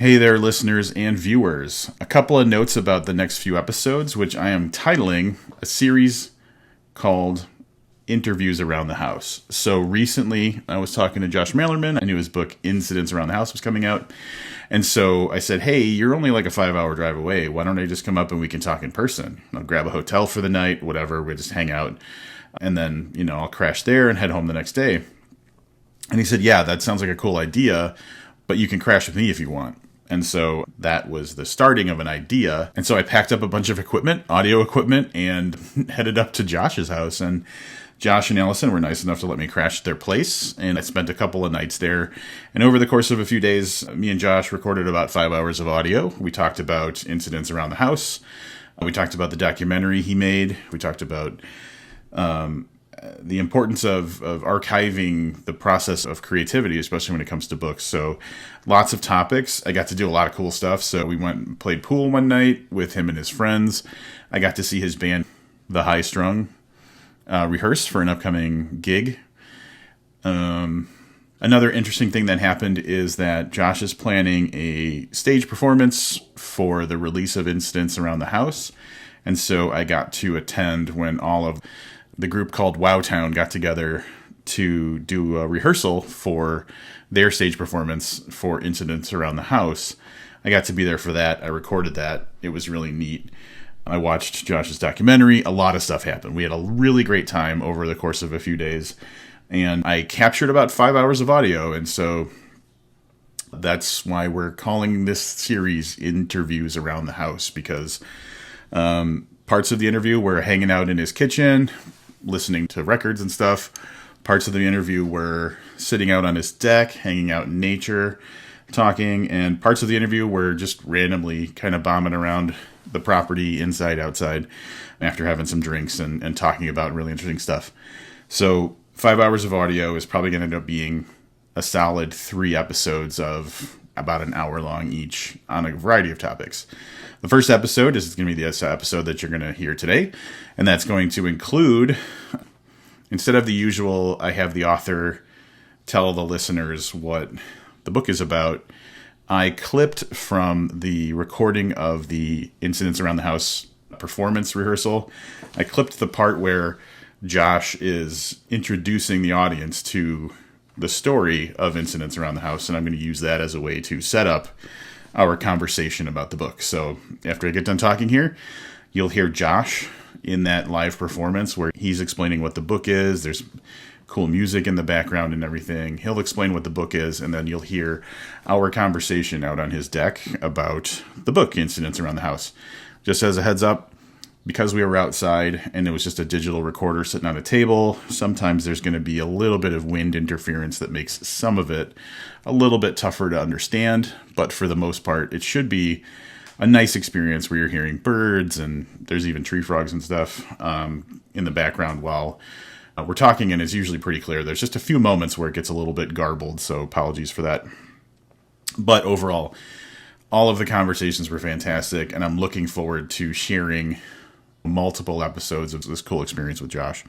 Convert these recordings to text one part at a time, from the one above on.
Hey there, listeners and viewers. A couple of notes about the next few episodes, which I am titling a series called Interviews Around the House. So recently, I was talking to Josh Malerman. I knew his book, Incidents Around the House, was coming out. And so I said, hey, you're only like a 5-hour drive away. Why don't I just come up and we can talk in person? I'll grab a hotel for the night, whatever. We'll just hang out. And then, I'll crash there and head home the next day. And he said, yeah, that sounds like a cool idea, but you can crash with me if you want. And so that was the starting of an idea. And so I packed up a bunch of equipment, audio equipment, and headed up to Josh's house. And Josh and Allison were nice enough to let me crash at their place. And I spent a couple of nights there. And over the course of a few days, me and Josh recorded about 5 hours of audio. We talked about incidents around the house. We talked about the documentary he made. We talked about the importance of archiving the process of creativity, especially when it comes to books. So lots of topics. I got to do a lot of cool stuff. So we went and played pool one night with him and his friends. I got to see his band, The High Strung, rehearse for an upcoming gig. Another interesting thing that happened is that Josh is planning a stage performance for the release of Incidents Around the House. And so I got to attend when all of the group called Wowtown got together to do a rehearsal for their stage performance for Incidents Around the House. I got to be there for that. I recorded that. It was really neat. I watched Josh's documentary. A lot of stuff happened. We had a really great time over the course of a few days. And I captured about 5 hours of audio. And so that's why we're calling this series Interviews Around the House, because parts of the interview were hanging out in his kitchen, listening to records and stuff. Parts of the interview were sitting out on his deck, hanging out in nature, talking, and parts of the interview were just randomly kind of bombing around the property, inside, outside, after having some drinks and talking about really interesting stuff. So 5 hours of audio is probably going to end up being a solid 3 episodes of about an hour long each on a variety of topics. The first episode is going to be the episode that you're going to hear today, and that's going to include, instead of the usual, I have the author tell the listeners what the book is about, I clipped from the recording of the Incidents Around the House performance rehearsal. I clipped the part where Josh is introducing the audience to the story of Incidents Around the House, and I'm going to use that as a way to set up our conversation about the book. So after I get done talking here, you'll hear Josh in that live performance where he's explaining what the book is. There's cool music in the background and everything. He'll explain what the book is, and then you'll hear our conversation out on his deck about the book, Incidents Around the House. Just as a heads up, because we were outside and it was just a digital recorder sitting on a table, sometimes there's going to be a little bit of wind interference that makes some of it a little bit tougher to understand. But for the most part, it should be a nice experience where you're hearing birds and there's even tree frogs and stuff in the background while we're talking, and it's usually pretty clear. There's just a few moments where it gets a little bit garbled, so apologies for that. But overall, all of the conversations were fantastic, and I'm looking forward to sharing multiple episodes of this cool experience with Josh.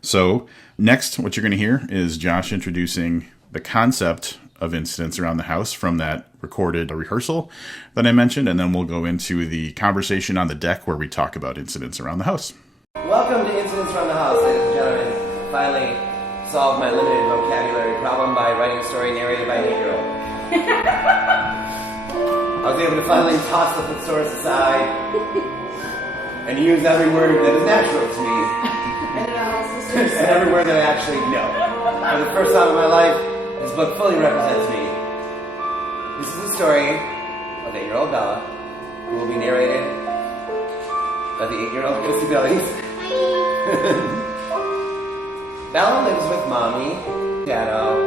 So next, what you're going to hear is Josh introducing the concept of Incidents Around the House from that recorded rehearsal that I mentioned, and then we'll go into the conversation on the deck where we talk about Incidents Around the House. Welcome to Incidents Around the House, ladies and gentlemen. Finally solved my limited vocabulary problem by writing a story narrated by an 8-year-old. I was able to finally toss the thesaurus aside and use every word that is natural to me. And every word that I actually know. For the first time in my life, this book fully represents me. This is the story of 8-year-old Bela, who will be narrated by the 8-year-old Christy Billies. Bela lives with Mommy, Daddo,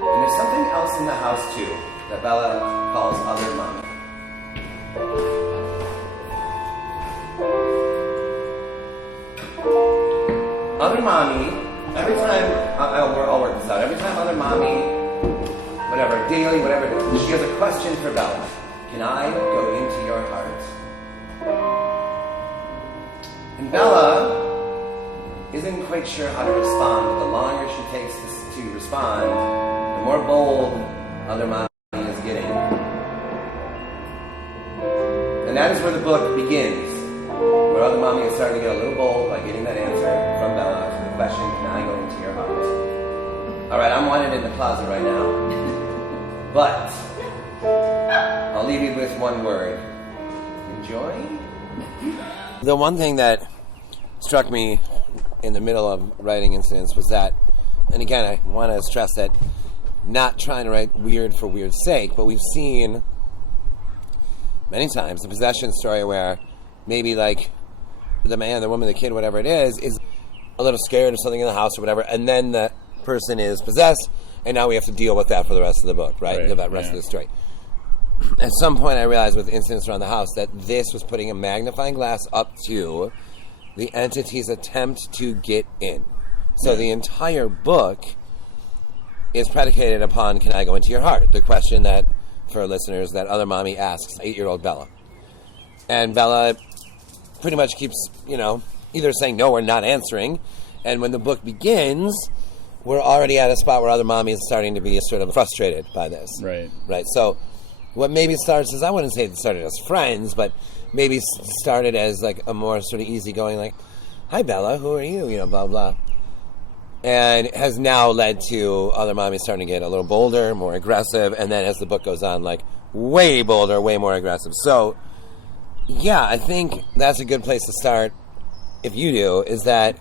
and there's something else in the house too that Bela calls Other Mommy. Other Mommy, every time, I'll work this out, every time Other Mommy, whatever, daily, whatever it is, she has a question for Bela. Can I go into your heart? And Bela isn't quite sure how to respond, but the longer she takes to respond, the more bold Other Mommy is getting. And that is where the book begins. Where other mommy is starting to get a little bold by getting that answer from Bela to the question, can I go into your heart? Alright, I'm wanted in the closet right now. But I'll leave you with one word. Enjoy? The one thing that struck me in the middle of writing Incidents was that, and again, I want to stress that not trying to write weird for weird's sake, but we've seen many times the possession story where maybe like the man, the woman, the kid, whatever it is a little scared of something in the house or whatever, and then the person is possessed, and now we have to deal with that for the rest of the book, right? The rest of the story. At some point I realized with Incidents Around the House that this was putting a magnifying glass up to the entity's attempt to get in. So the entire book is predicated upon, can I go into your heart? The question that, for listeners, that other mommy asks 8-year-old Bela. And Bela pretty much keeps, either saying no or not answering. And when the book begins, we're already at a spot where other mommy is starting to be sort of frustrated by this. Right. So what maybe starts as, I wouldn't say it started as friends, but maybe started as like a more sort of easygoing, like, hi Bela, who are you? Blah, blah. And has now led to other mommies starting to get a little bolder, more aggressive, and then as the book goes on, like, way bolder, way more aggressive. So, yeah, I think that's a good place to start, if you do, is that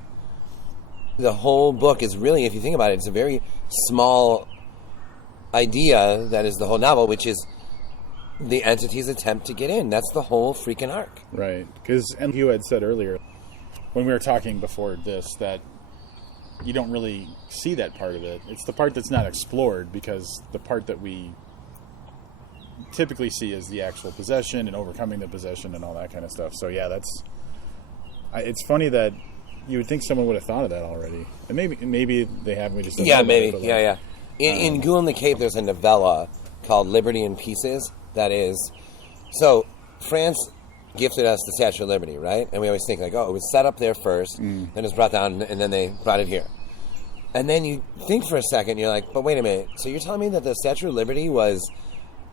the whole book is really, if you think about it, it's a very small idea that is the whole novel, which is the entity's attempt to get in. That's the whole freaking arc. Right. Because, and you had said earlier, when we were talking before this, that you don't really see that part of it. It's the part that's not explored, because the part that we typically see is the actual possession and overcoming the possession and all that kind of stuff. So yeah, it's funny that you would think someone would have thought of that already, and maybe they haven't. We just don't know maybe about it, In Ghoul in the Cave, there's a novella called Liberty in Pieces. That is, so France gifted us the Statue of Liberty, right? And we always think like, oh, it was set up there first, then it was brought down, and then they brought it here. And then you think for a second, you're like, but wait a minute, so you're telling me that the Statue of Liberty was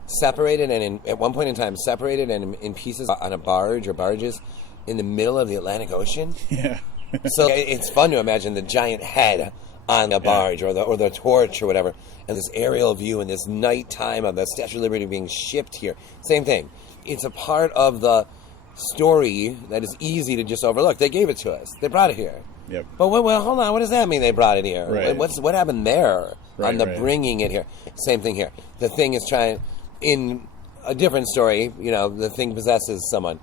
separated and at one point in time separated and in pieces on a barge or barges in the middle of the Atlantic Ocean? Yeah. So it's fun to imagine the giant head on a barge or the torch or whatever, and this aerial view and this nighttime of the Statue of Liberty being shipped here. Same thing. It's a part of the story that is easy to just overlook. They gave it to us. They brought it here. Yep. But well, hold on. What does that mean? They brought it here. Right. What happened there on the bringing it here? Same thing here. The thing is trying in a different story. The thing possesses someone.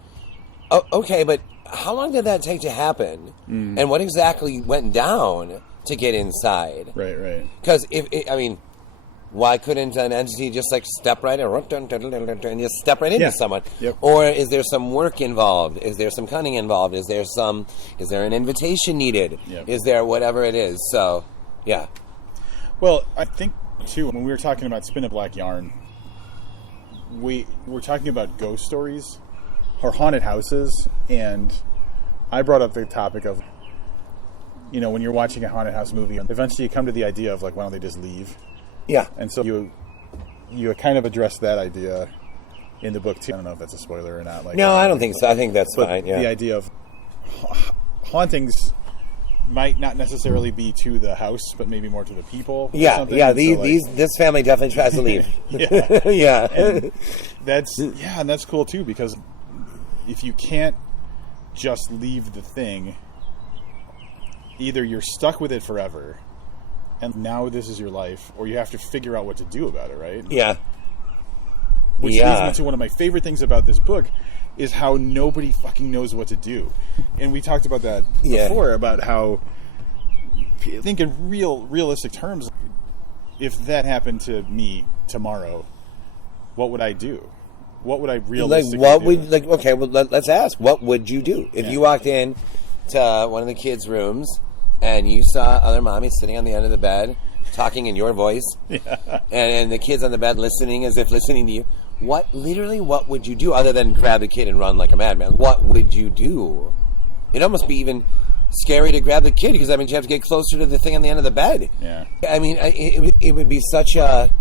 Oh, okay, but how long did that take to happen? And what exactly went down to get inside? Right. Because why couldn't an entity just like step right in and just step right into someone? Yep. Or is there some work involved? Is there some cunning involved? Is there an invitation needed? Yep. Is there whatever it is? So, yeah. Well, I think too, when we were talking about Spin a Black Yarn, we were talking about ghost stories or haunted houses, and I brought up the topic of, when you're watching a haunted house movie, eventually you come to the idea of like, why don't they just leave? Yeah. And so you kind of address that idea in the book too. I don't know if that's a spoiler or not. No, I don't think so. I think that's fine. Yeah. The idea of hauntings might not necessarily be to the house, but maybe more to the people. Yeah. This family definitely tries to leave. Yeah. And that's cool too, because if you can't just leave the thing, either you're stuck with it forever, and now this is your life, or you have to figure out what to do about it, right? Yeah. Which leads me to one of my favorite things about this book, is how nobody fucking knows what to do. And we talked about that before, about how, I think in realistic terms, if that happened to me tomorrow, what would I do? What would I realistically do? Let's ask. What would you do? If you walked in to one of the kids' rooms and you saw other mommies sitting on the end of the bed talking in your voice, and the kids on the bed listening as if listening to you, what would you do other than grab the kid and run like a madman? What would you do? It'd almost be even scary to grab the kid, because you have to get closer to the thing on the end of the bed. Yeah. It would be such a...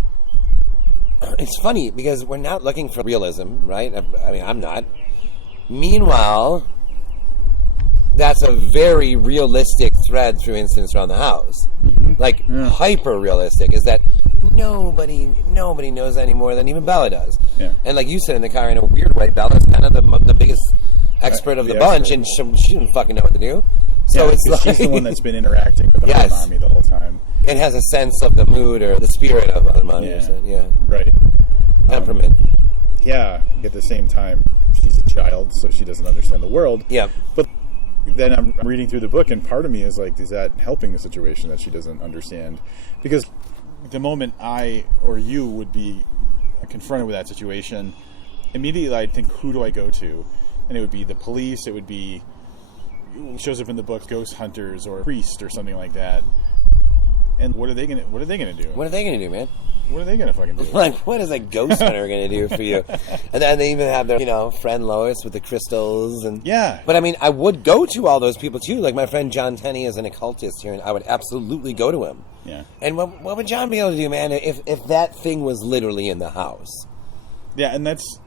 It's funny because we're not looking for realism, right? I'm not. Meanwhile, that's a very realistic thread through incidents around the house. Like, hyper realistic is that nobody knows any more than even Bela does. Yeah. And like you said in the car, in a weird way, Bella's kind of the biggest expert of the bunch, and she didn't fucking know what to do. So it's like, she's the one that's been interacting with other mommy the whole time. It has a sense of the mood or the spirit of other mommy. Right. Temperament. At the same time, she's a child, so she doesn't understand the world. Yeah. But then I'm reading through the book, and part of me is like, is that helping the situation that she doesn't understand? Because the moment I or you would be confronted with that situation, immediately I'd think, who do I go to? And it would be the police, it would be, it shows up in the book, ghost hunters or priest or something like that. And what are they gonna do? What are they gonna do, man? What are they gonna fucking do? Like, what is a ghost hunter gonna do for you? And then they even have their, friend Lois with the crystals and But I mean, I would go to all those people too. Like my friend John Tenney is an occultist here, and I would absolutely go to him. Yeah. And what would John be able to do, man? If that thing was literally in the house? Yeah, and that's.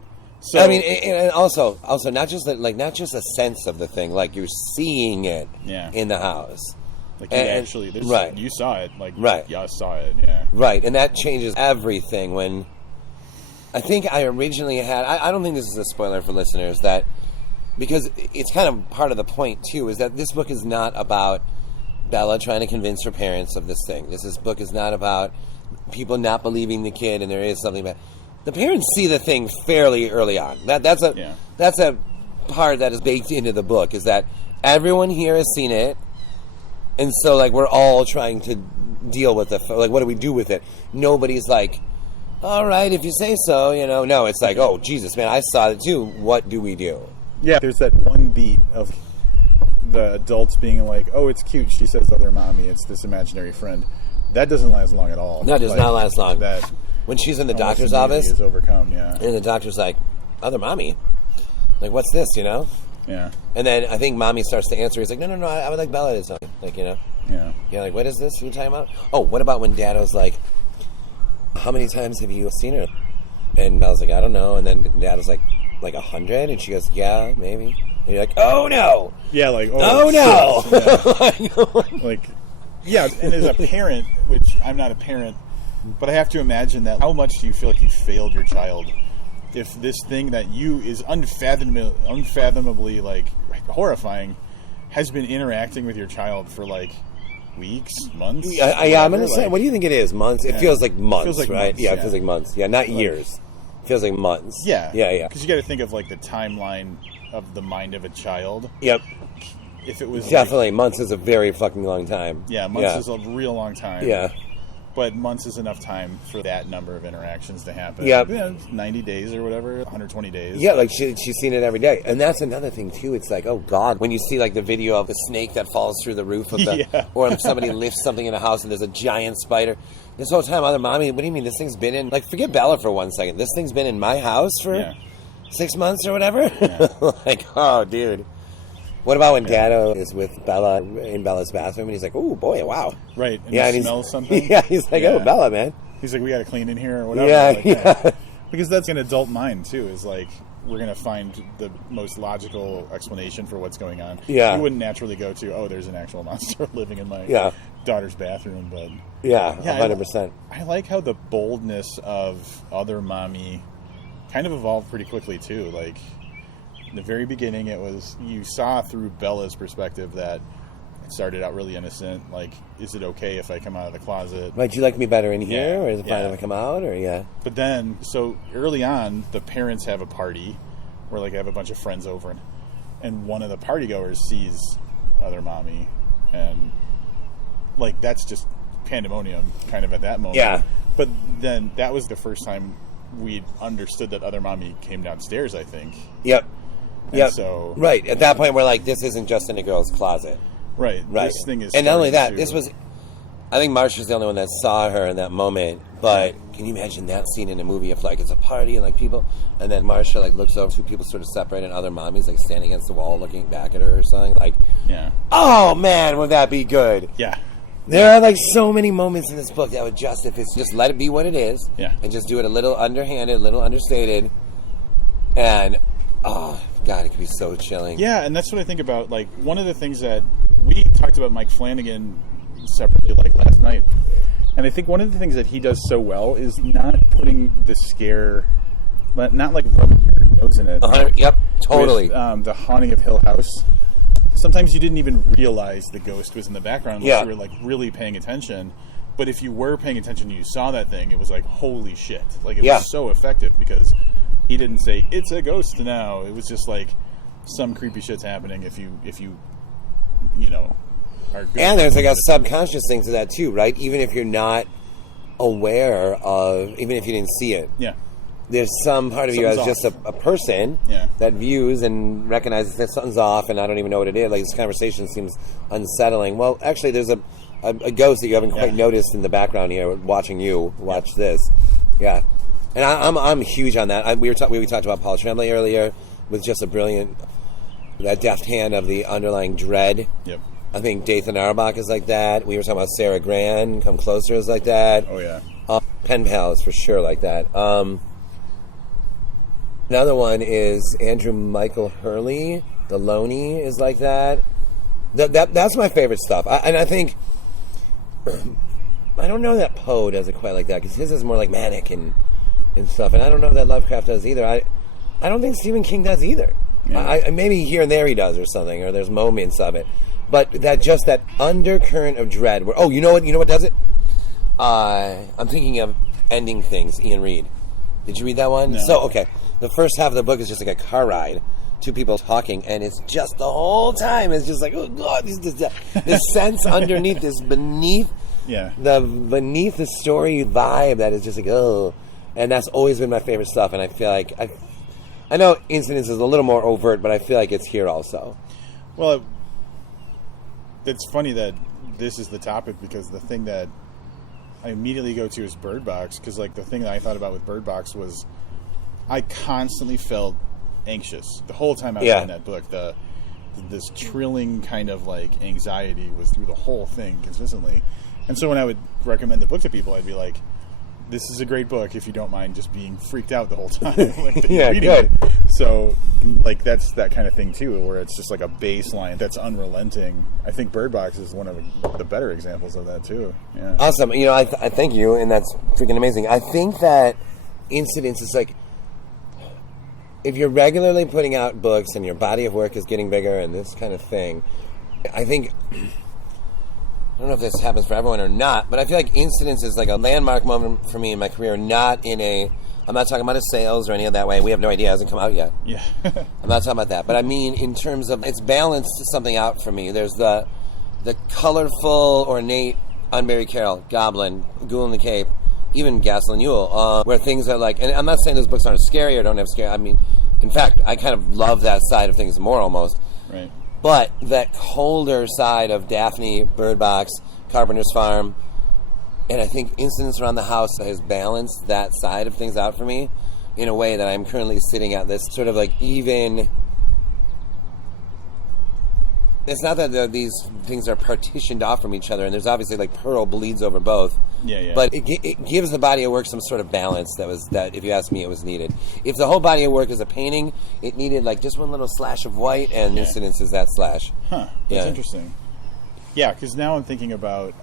So, I mean, and also not just a sense of the thing, like you're seeing it in the house. Like you actually, you saw it, y'all saw it, Right, and that changes everything. When I think I originally had, I don't think this is a spoiler for listeners, that because it's kind of part of the point too, is that this book is not about Bela trying to convince her parents of this thing. This book is not about people not believing the kid, and there is something bad. The parents see the thing fairly early on. That's a part that is baked into the book, is that everyone here has seen it, and so like we're all trying to deal with it. Like, what do we do with it? Nobody's like, all right, if you say so, No, it's like, oh Jesus, man, I saw it too. What do we do? Yeah, there's that one beat of the adults being like, oh, it's cute. She says other mommy. It's this imaginary friend. That doesn't last long at all. No, it does not last long. That when she's in the doctor's office, is overcome. Yeah, and the doctor's like, other mommy, like, what's this? Yeah. And then I think mommy starts to answer. He's like, no, I would like Bela to tell me. Like, Yeah. Yeah, like, what is this you're talking about? Oh, what about when Daddo's like, how many times have you seen her? And Bela's like, I don't know. And then Daddo's like 100? And she goes, yeah, maybe. And you're like, oh no. Yeah, like, oh no. Yeah. And as a parent, which I'm not a parent, but I have to imagine that how much do you feel like you failed your child if this thing that you is unfathomably like horrifying has been interacting with your child for like weeks, months? I'm going to say, what do you think it is? Months? It feels like months, right? Months, it feels like months. Yeah, not years. It feels like months. Yeah. Yeah. Because you got to think of like the timeline of the mind of a child. Yep. If it was definitely months is a very fucking long time. Yeah, months is a real long time. Yeah. But months is enough time for that number of interactions to happen. Yep. 90 days or whatever, 120 days. Yeah, like she's seen it every day. And that's another thing, too. It's like, oh, God. When you see, like, the video of the snake that falls through the roof of the... Or if somebody lifts something in a house and there's a giant spider. This whole time, other mommy, what do you mean? This thing's been in... Like, forget Bela for 1 second. This thing's been in my house for 6 months or whatever? Yeah. Like, oh, dude. What about when Daddo is with Bela in Bela's bathroom and he's like, oh, boy, wow. Right. And he smells something. Yeah, he's like, oh, Bela, man. He's like, we got to clean in here or whatever. Yeah. Because that's an adult mind, too, is like, we're going to find the most logical explanation for what's going on. Yeah. You wouldn't naturally go to, oh, there's an actual monster living in my daughter's bathroom. But yeah, 100%. I like how the boldness of other mommy kind of evolved pretty quickly, too. Like, in the very beginning, it was, you saw through Bela's perspective that it started out really innocent. Like, is it okay if I come out of the closet? Might you like me better in here, or is it fine if I come out, or But then, so early on, the parents have a party where, like, I have a bunch of friends over, and one of the partygoers sees other mommy, and, like, that's just pandemonium kind of at that moment. Yeah. But then that was the first time we understood that other mommy came downstairs, I think. Yep. And so... Right. At that point, we're like, this isn't just in a girl's closet. Right. This thing is... And not only that, this was... I think Marsha's the only one that saw her in that moment, but can you imagine that scene in a movie if, like, it's a party and, like, people... And then Marsha, like, looks over, two people sort of separate, and other mommy's, like, standing against the wall looking back at her or something. Like, oh, man, would that be good? Yeah. There are, like, so many moments in this book that would just, if it's just let it be what it is, and just do it a little underhanded, a little understated, and... Oh, God, it could be so chilling. Yeah, and that's what I think about. Like, one of the things that we talked about Mike Flanagan separately, like, last night. And I think one of the things that he does so well is not putting the scare, not like rubbing your nose in it. Yep, totally. With, the Haunting of Hill House. Sometimes you didn't even realize the ghost was in the background unless you were, like, really paying attention. But if you were paying attention and you saw that thing, it was like, holy shit. Like, it was so effective because he didn't say, it's a ghost now. It was just like, some creepy shit's happening if you know, are good. And there's like a subconscious thing to that too, right? Even if you're not aware of, even if you didn't see it. Yeah. There's some part of you as just a person that views and recognizes that something's off and I don't even know what it is. Like, this conversation seems unsettling. Well, actually, there's a ghost that you haven't quite noticed in the background here, watching you watch this. Yeah, and I'm huge on that. We talked about Paul Tremblay earlier with just a brilliant, that deft hand of the underlying dread. Yep. I think Dathan Auerbach is like that. We were talking about Sarah Gran, Come Closer is like that. Oh yeah. Pen Pal is for sure like that. Another one is Andrew Michael Hurley. The Loney is like that. That's my favorite stuff. And I think, I don't know that Poe does it quite like that, because his is more like manic and stuff. And I don't know that Lovecraft does either. I don't think Stephen King does either. Yeah. Maybe here and there he does or something, or there's moments of it. But that undercurrent of dread where, you know what does it? I'm thinking of Ending Things, Ian Reid. Did you read that one? No. So, okay. The first half of the book is just like a car ride. Two people talking, and it's just the whole time. It's just like, oh, God, this sense underneath, beneath the story vibe that is just like, oh. And that's always been my favorite stuff, and I feel like, I know Incidents is a little more overt, but I feel like it's here also. Well, it's funny that this is the topic, because the thing that I immediately go to is Bird Box, because like the thing that I thought about with Bird Box was I constantly felt anxious the whole time I was in that book. This trilling kind of like anxiety was through the whole thing consistently. And so when I would recommend the book to people, I'd be like, this is a great book if you don't mind just being freaked out the whole time. Like, reading good. It. So like that's that kind of thing too, where it's just like a baseline that's unrelenting. I think Bird Box is one of the better examples of that too. Yeah. Awesome. I thank you, and that's freaking amazing. I think that Incidents is like, if you're regularly putting out books and your body of work is getting bigger and this kind of thing, I think, I don't know if this happens for everyone or not, but I feel like Incidents is like a landmark moment for me in my career, I'm not talking about his sales or any of that way. We have no idea. It hasn't come out yet. Yeah. I'm not talking about that. But I mean, in terms of, it's balanced something out for me. There's the colorful, ornate, unburied Carol, Goblin, Ghoul in the Cape, even Gasoline Yule, where things are like, and I'm not saying those books aren't scary or don't have scary. I mean, in fact, I kind of love that side of things more almost. Right. But that colder side of Daphne, Bird Box, Carpenter's Farm, and I think Incidents Around the House has balanced that side of things out for me in a way that I'm currently sitting at this sort of like even. It's not that these things are partitioned off from each other, and there's obviously like Pearl bleeds over both. Yeah. But it gives the body of work some sort of balance that, if you ask me, it was needed. If the whole body of work is a painting, it needed like just one little slash of white, and Incidents is that slash. Huh. That's interesting. Yeah, because now I'm thinking about.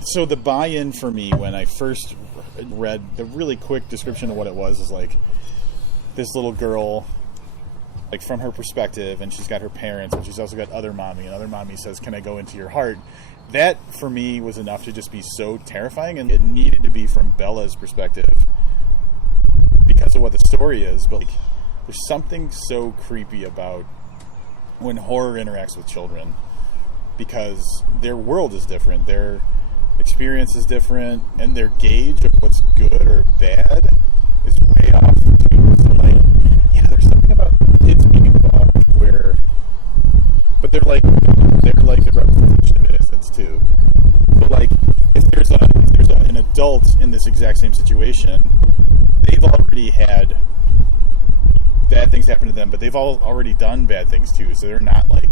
So the buy-in for me when I first read the really quick description of what it was is like this little girl, like from her perspective, and she's got her parents, but she's also got other mommy, and other mommy says, "Can I go into your heart?" That for me was enough to just be so terrifying, and it needed to be from Bela's perspective because of what the story is. But like, there's something so creepy about when horror interacts with children, because their world is different, their experience is different, and their gauge of what's good or bad is way off too. So like, there's something about kids being involved where, but they're like the representation of innocence too. But like, if there's an adult in this exact same situation, they've already had bad things happen to them, but they've already done bad things too, so they're not like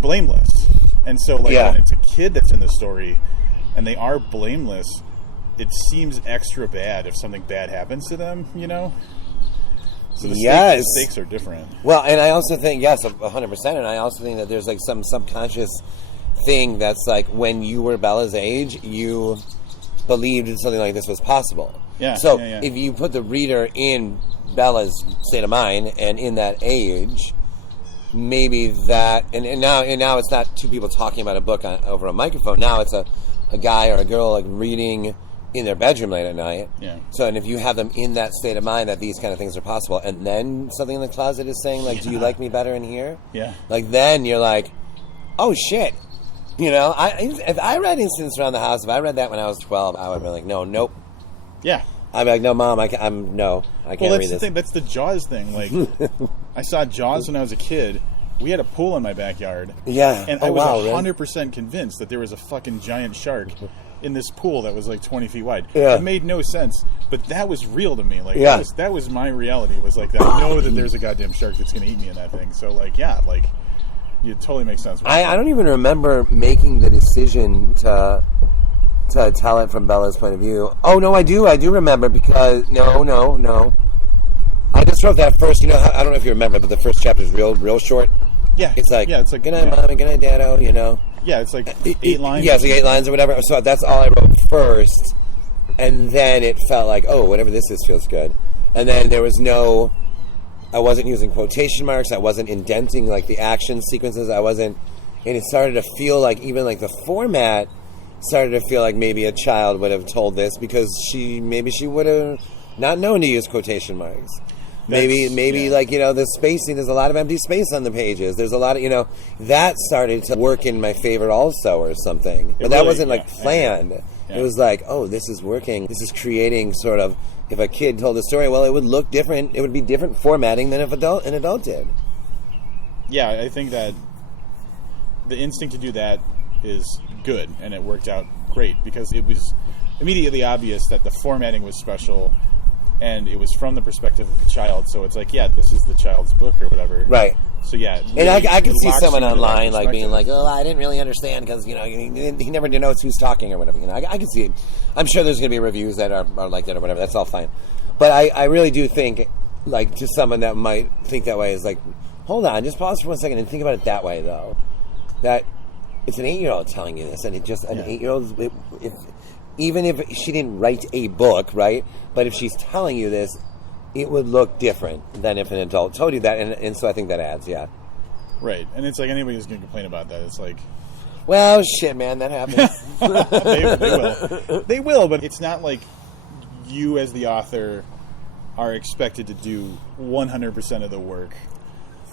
blameless. And so like when it's a kid that's in the story and they are blameless, it seems extra bad if something bad happens to them, you know? So the Yes. stakes are different. Well, and I also think, yes, 100%, and I also think that there's like some subconscious thing that's like when you were Bela's age, you believed something like this was possible. Yeah. So yeah. if you put the reader in Bella's state of mind and in that age, maybe that, and now it's not two people talking about a book over a microphone. Now it's a guy or a girl like reading in their bedroom late at night. Yeah. So, and if you have them in that state of mind that these kind of things are possible, and then something in the closet is saying like, "Do you like me better in here?" Yeah. Like then you're like, "Oh shit." You know, if I read Incidents Around the House, if I read that when I was 12, I would be like, "No, nope." Yeah. I'd be like, "No, Mom, I can't read That's this." the thing. That's the Jaws thing. Like, I saw Jaws when I was a kid. We had a pool in my backyard. Yeah. And Oh, I was wow, 100% convinced that there was a fucking giant shark in this pool that was like 20 feet wide. Yeah. It made no sense, but that was real to me. Like, Yeah. that was my reality. Was like that. I know that there's a goddamn shark that's going to eat me in that thing. So, like, yeah, like, it totally makes sense. I don't even remember making the decision to tell it from Bella's point of view. Oh no, I do remember because no. I just wrote that first. You know, I don't know if you remember, but the first chapter is real short. Yeah. It's like good night, yeah. Mom, and good night, Daddo. You know. Yeah, it's like 8 lines. Yeah, it's like 8 lines or whatever. So that's all I wrote first, and then it felt like, oh, whatever this is feels good. And then there was I wasn't using quotation marks. I wasn't indenting like the action sequences. And it started to feel like even like the format started to feel like maybe a child would have told this because she would have not known to use quotation marks. Maybe like, you know, the spacing, there's a lot of empty space on the pages. There's a lot of, you know, that started to work in my favor also or something. But that wasn't like planned. Yeah. It was like, oh, this is working. This is creating sort of, if a kid told a story, well, it would look different. It would be different formatting than if an adult did. Yeah, I think that the instinct to do that is good, and it worked out great because it was immediately obvious that the formatting was special and it was from the perspective of the child, so it's like, yeah, this is the child's book or whatever. Right. So, yeah. Really, And I could see locks someone you into that online like being like, perspective. oh, I didn't really understand because, you know, he never knows who's talking or whatever. You know, I could see it. I'm sure there's going to be reviews that are like that or whatever. That's all fine. But I really do think, like, to someone that might think that way is like, hold on, just pause for 1 second and think about it that way, though. That it's an 8-year-old telling you this, and it just, an 8-year-old, even if she didn't write a book, right? But if she's telling you this, it would look different than if an adult told you that, and so I think that adds, yeah. Right, and it's like anybody who's going to complain about that, it's like... Well, shit, man, that happens. they will. They will, but it's not like you as the author are expected to do 100% of the work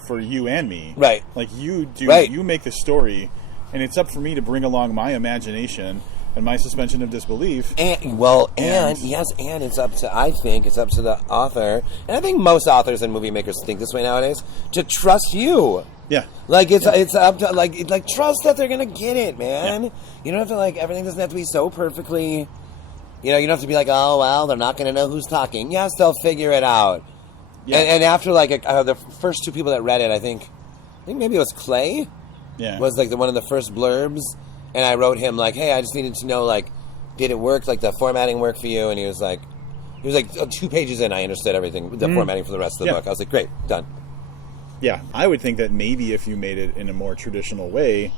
for you and me. Right. Like, you do, Right. You make the story, and it's up for me to bring along my imagination and my suspension of disbelief. And it's up to, I think, it's up to the author, and I think most authors and movie makers think this way nowadays, to trust you. Yeah. Like, it's up to, like, trust that they're going to get it, man. Yeah. You don't have to, like, everything doesn't have to be so perfectly, you know, you don't have to be like, oh, well, they're not going to know who's talking. Yes, they'll figure it out. Yeah. And after, like, the first 2 people that read it, I think maybe it was Clay, was, like, one of the first blurbs, and I wrote him, like, hey, I just needed to know, like, did it work? Like, the formatting work for you? And he was like, 2 pages in, I understood everything, the formatting for the rest of the book. I was like, great, done. Yeah, I would think that maybe if you made it in a more traditional way,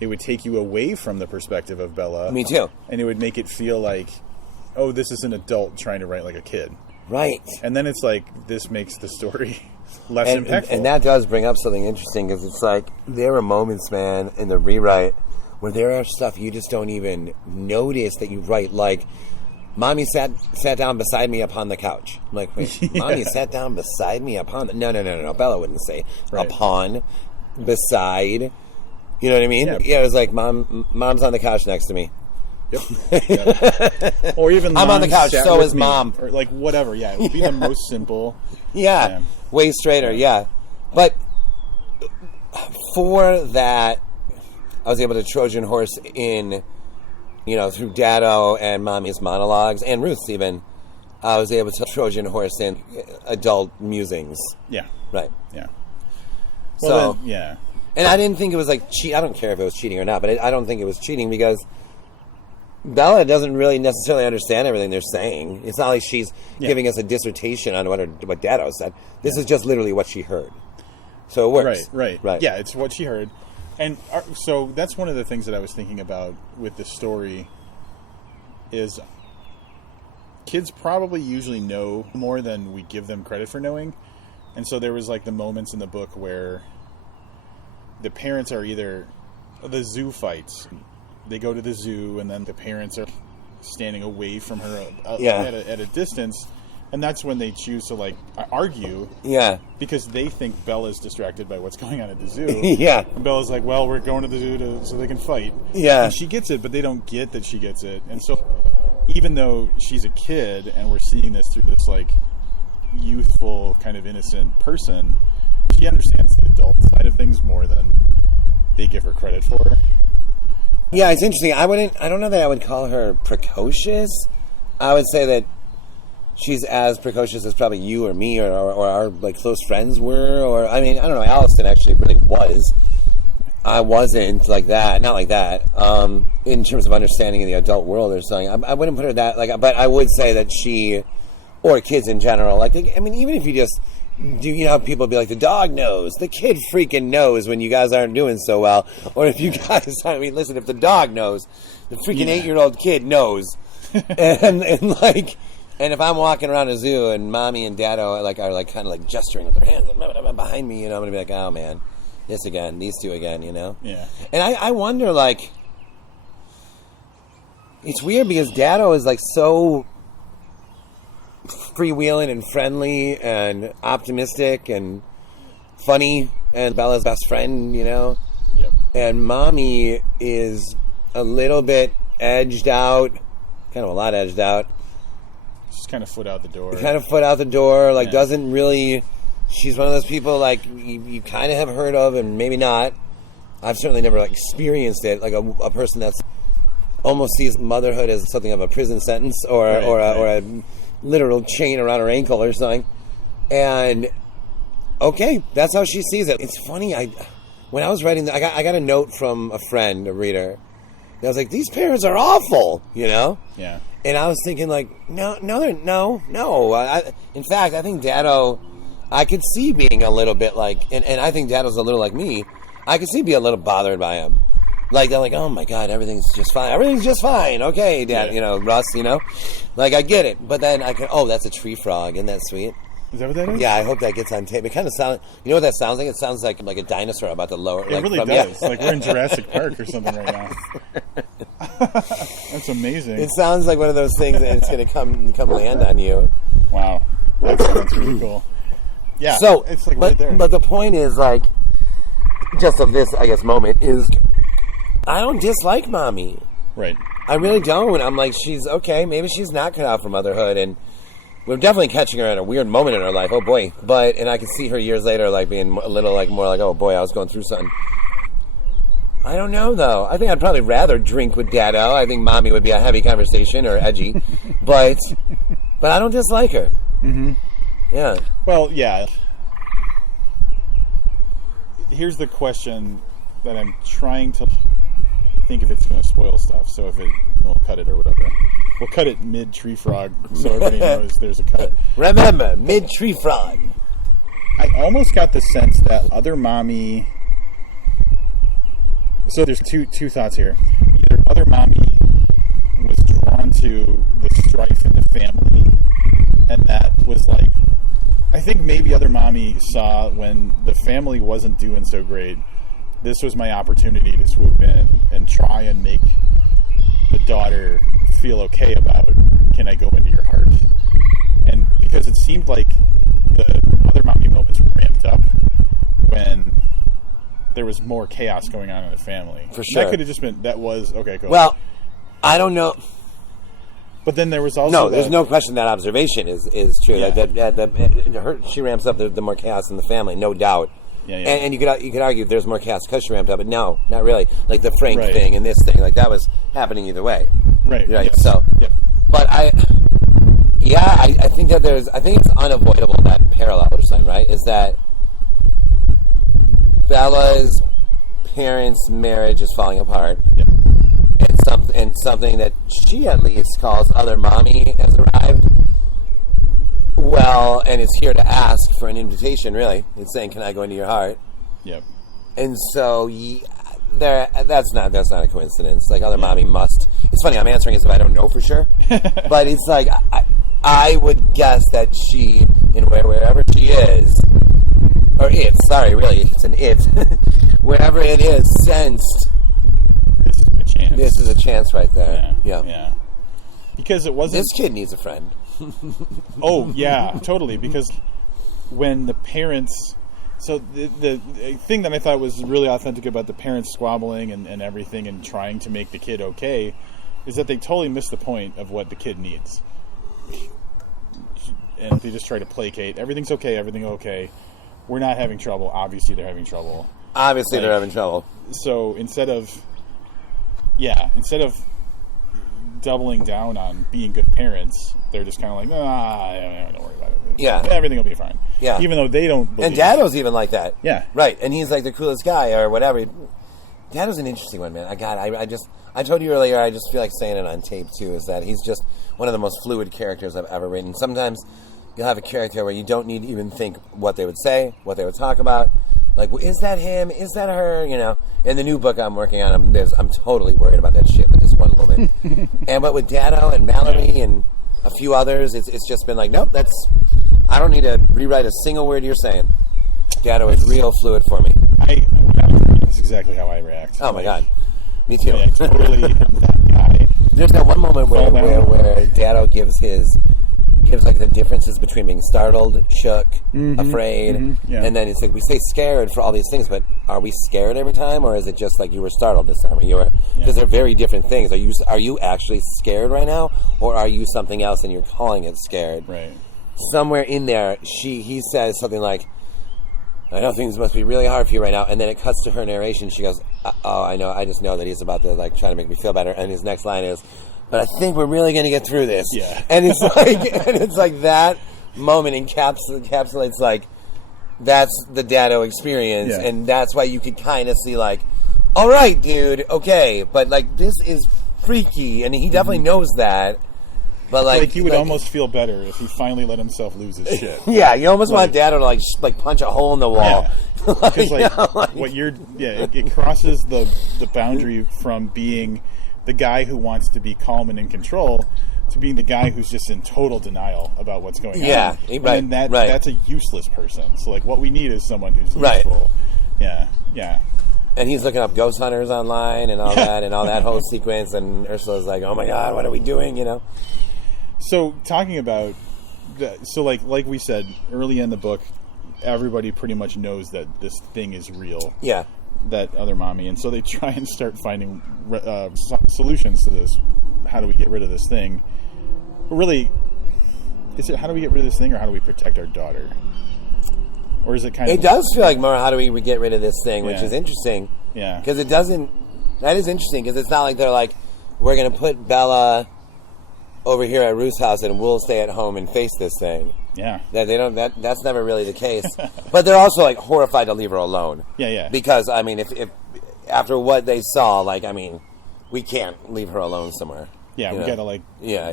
it would take you away from the perspective of Bela. Me too. And it would make it feel like, oh, this is an adult trying to write like a kid. Right. And then it's like, this makes the story less impactful. And that does bring up something interesting, because it's like, there are moments, man, in the rewrite where there are stuff you just don't even notice that you write, like, Mommy sat down beside me upon the couch. I'm like, wait, Mommy sat down beside me upon the... No. Bela wouldn't say upon, beside. You know what I mean? Yeah, it was like, Mom's on the couch next to me. Yep. Or even I'm on the couch, so is me. Mom. Or like, whatever, yeah. It would be the most simple. Yeah, way straighter, yeah. But for that, I was able to Trojan horse in... You know, through Daddo and Mommy's monologues, and Ruth's even, I was able to Trojan horse in adult musings. Yeah. Right. Yeah. Well, then, yeah. And I didn't think it was like cheat. I don't care if it was cheating or not, but I don't think it was cheating, because Bela doesn't really necessarily understand everything they're saying. It's not like she's giving us a dissertation on what Daddo said. This is just literally what she heard. So it works. Right. Yeah, it's what she heard. And so that's one of the things that I was thinking about with this story is kids probably usually know more than we give them credit for knowing. And so there was like the moments in the book where the parents are either the zoo fights. They go to the zoo and then the parents are standing away from her at a distance. And that's when they choose to, like, argue. Yeah. Because they think Bella's distracted by what's going on at the zoo. Yeah. And Bella's like, well, we're going to the zoo so they can fight. Yeah. And she gets it, but they don't get that she gets it. And so even though she's a kid and we're seeing this through this, like, youthful, kind of innocent person, she understands the adult side of things more than they give her credit for. Yeah, it's interesting. I don't know that I would call her precocious. I would say that she's as precocious as probably you or me or our like close friends were. Or I mean, I don't know. Allison actually really was. I wasn't like that. Not like that. In terms of understanding in the adult world or something, I wouldn't put her that like. But I would say that she, or kids in general, like I mean, even if you just do, you know how people be like, the dog knows, the kid freaking knows when you guys aren't doing so well, or if you guys, I mean, listen, if the dog knows, the freaking 8-year-old kid knows, and like. And if I'm walking around a zoo and mommy and daddo are kind of gesturing with their hands behind me, you know, I'm gonna be like, oh man, this again, these two again, you know. Yeah. And I wonder, like, it's weird because Daddo is like so freewheeling and friendly and optimistic and funny and Bella's best friend, you know. Yep. And mommy is a little bit edged out, kind of a lot edged out. Just kind of foot out the door. Like, doesn't really... She's one of those people, like, you kind of have heard of and maybe not. I've certainly never, like, experienced it. Like, a person that's almost sees motherhood as something of a prison sentence or a literal chain around her ankle or something. And, okay, that's how she sees it. It's funny, when I was writing... I got a note from a friend, a reader. And I was like, these parents are awful, you know? Yeah. And I was thinking, like, no. In fact, I think Daddo, I could see being a little bit like, and I think Daddo's a little like me. I could see being a little bothered by him. Like, they're like, oh my God, everything's just fine. Okay, Dad, you know, Russ, you know? Like, I get it. But then that's a tree frog. Isn't that sweet? Is that what that is? Yeah, I hope that gets on tape. It kind of sounds, you know what that sounds like? It sounds like a dinosaur about to lower. It really does. Yeah. Like we're in Jurassic Park or something right now. That's amazing. It sounds like one of those things that it's going to come land on you. Wow. That's really cool. Yeah, so, it's like right there. But the point is, like, just of this, I guess, moment is, I don't dislike mommy. Right. I really don't. I'm like, she's okay. Maybe she's not cut out for motherhood, and we're definitely catching her at a weird moment in her life. Oh boy! And I can see her years later, like being a little like more like, oh boy, I was going through something. I don't know though. I think I'd probably rather drink with Daddo. I think mommy would be a heavy conversation or edgy, but I don't dislike her. Mm-hmm. Yeah. Well, yeah. Here's the question that I'm trying to think if it's going to spoil stuff. So if we'll cut it or whatever. We'll cut it mid-tree frog so everybody knows there's a cut. Remember, mid-tree frog. I almost got the sense that other mommy... So there's two thoughts here. Either other mommy was drawn to the strife in the family, and that was like... I think maybe other mommy saw when the family wasn't doing so great, this was my opportunity to swoop in and try and make the daughter feel okay about, can I go into your heart? And because it seemed like the other mommy moments were ramped up when there was more chaos going on in the family. For sure. That could have just been, that was, okay, cool. Well, I don't know. But then there was also... No, there's no question that observation is true. Yeah. She ramps up the more chaos in the family, no doubt. Yeah. And you could argue there's more chaos because she ramped up, but no, not really. Like the Frank thing and this thing, like that was happening either way. Right. Yes. So, but I think that I think it's unavoidable that parallel or something, right? Is that Bella's parents' marriage is falling apart, and and something that she at least calls other mommy has arrived. Well, and it's here to ask for an invitation, really. It's saying, can I go into your heart? Yep. And so that's not a coincidence. Like, other mommy must. It's funny, I'm answering as if I don't know for sure. But it's like, I would guess that she, in wherever she is, or it, sorry, really, it's an it, wherever it is, sensed, This is my chance. this is a chance right there. Yeah. Because it wasn't... This kid needs a friend. Oh, yeah, totally. Because when the parents... So the thing that I thought was really authentic about the parents squabbling and everything and trying to make the kid okay is that they totally missed the point of what the kid needs. And they just try to placate. Everything's okay, everything okay. We're not having trouble. Obviously, they're having trouble. Obviously, they're having trouble. So instead of doubling down on being good parents, they're just kind of like, don't worry about it. Yeah. Everything will be fine. Yeah. Even though they don't believe. And Daddo's even like that. Yeah. Right. And he's like the coolest guy or whatever. Daddo's an interesting one, man. I told you earlier, I just feel like saying it on tape, too, is that he's just one of the most fluid characters I've ever written. Sometimes you'll have a character where you don't need to even think what they would say, what they would talk about. Like, is that him? Is that her? You know, in the new book I'm working on, I'm totally worried about that shit with this one woman. But with Daddo and Mallory and a few others, it's just been like, nope, I don't need to rewrite a single word you're saying. Daddo is real fluid for me. That's exactly how I react. Oh my god, me too. I totally am that guy. There's that one moment where Daddo gives like the differences between being startled, shook, afraid, and then it's like we say scared for all these things, but are we scared every time, or is it just like you were startled this time, or you were? Because they're very different things. Are you actually scared right now, or are you something else and you're calling it scared? Right. Somewhere in there, he says something like, I know things must be really hard for you right now, and then it cuts to her narration. She goes, oh, I know, I just know that he's about to like try to make me feel better, and his next line is, but I think we're really going to get through this. Yeah. And it's like that moment encapsulates like that's the Daddo experience, and that's why you could kind of see like, all right, dude, okay, but like this is freaky, and he definitely knows that. But like he would almost feel better if he finally let himself lose his shit. Yeah, you almost want Daddo to like punch a hole in the wall. Because it crosses the boundary from being the guy who wants to be calm and in control to being the guy who's just in total denial about what's going on. Yeah, right. And that's a useless person. So like what we need is someone who's useful. Yeah. And he's looking up ghost hunters online and all that and all that whole sequence, and Ursula's like, oh my god, what are we doing, you know? So talking about like we said early in the book, everybody pretty much knows that this thing is real. Yeah. That other mommy, and so they try and start finding solutions to this. How do we get rid of this thing? But really, is it how do we get rid of this thing, or how do we protect our daughter? Or is it kind of? It does feel like more how do we get rid of this thing, which is interesting. Yeah. Because it doesn't. That is interesting because it's not like they're like, we're going to put Bela over here at Ruth's house and we'll stay at home and face this thing. Yeah. That they don't. That's never really the case. But they're also like horrified to leave her alone. Yeah. Because I mean, if after what they saw, like I mean, we can't leave her alone somewhere. Yeah, we gotta like. Yeah.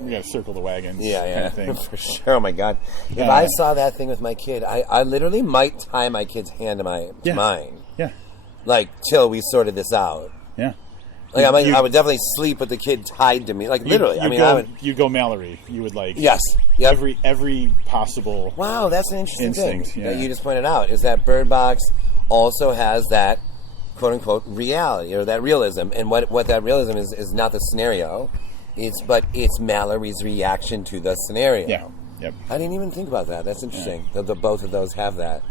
We gotta circle the wagons. Yeah. Kind of thing. For sure. Oh my god! If I saw that thing with my kid, I literally might tie my kid's hand to mine. Yeah. Like till we sorted this out. Yeah. Like I would definitely sleep with the kid tied to me. Like literally. You go Mallory. You would like. Yes. Yep. Every possible. Wow, that's an interesting instinct, thing that you just pointed out. Is that Bird Box also has that quote unquote reality or that realism, and what that realism is not the scenario. It's Mallory's reaction to the scenario. Yeah. Yep. I didn't even think about that. That's interesting. Yeah. The both of those have that.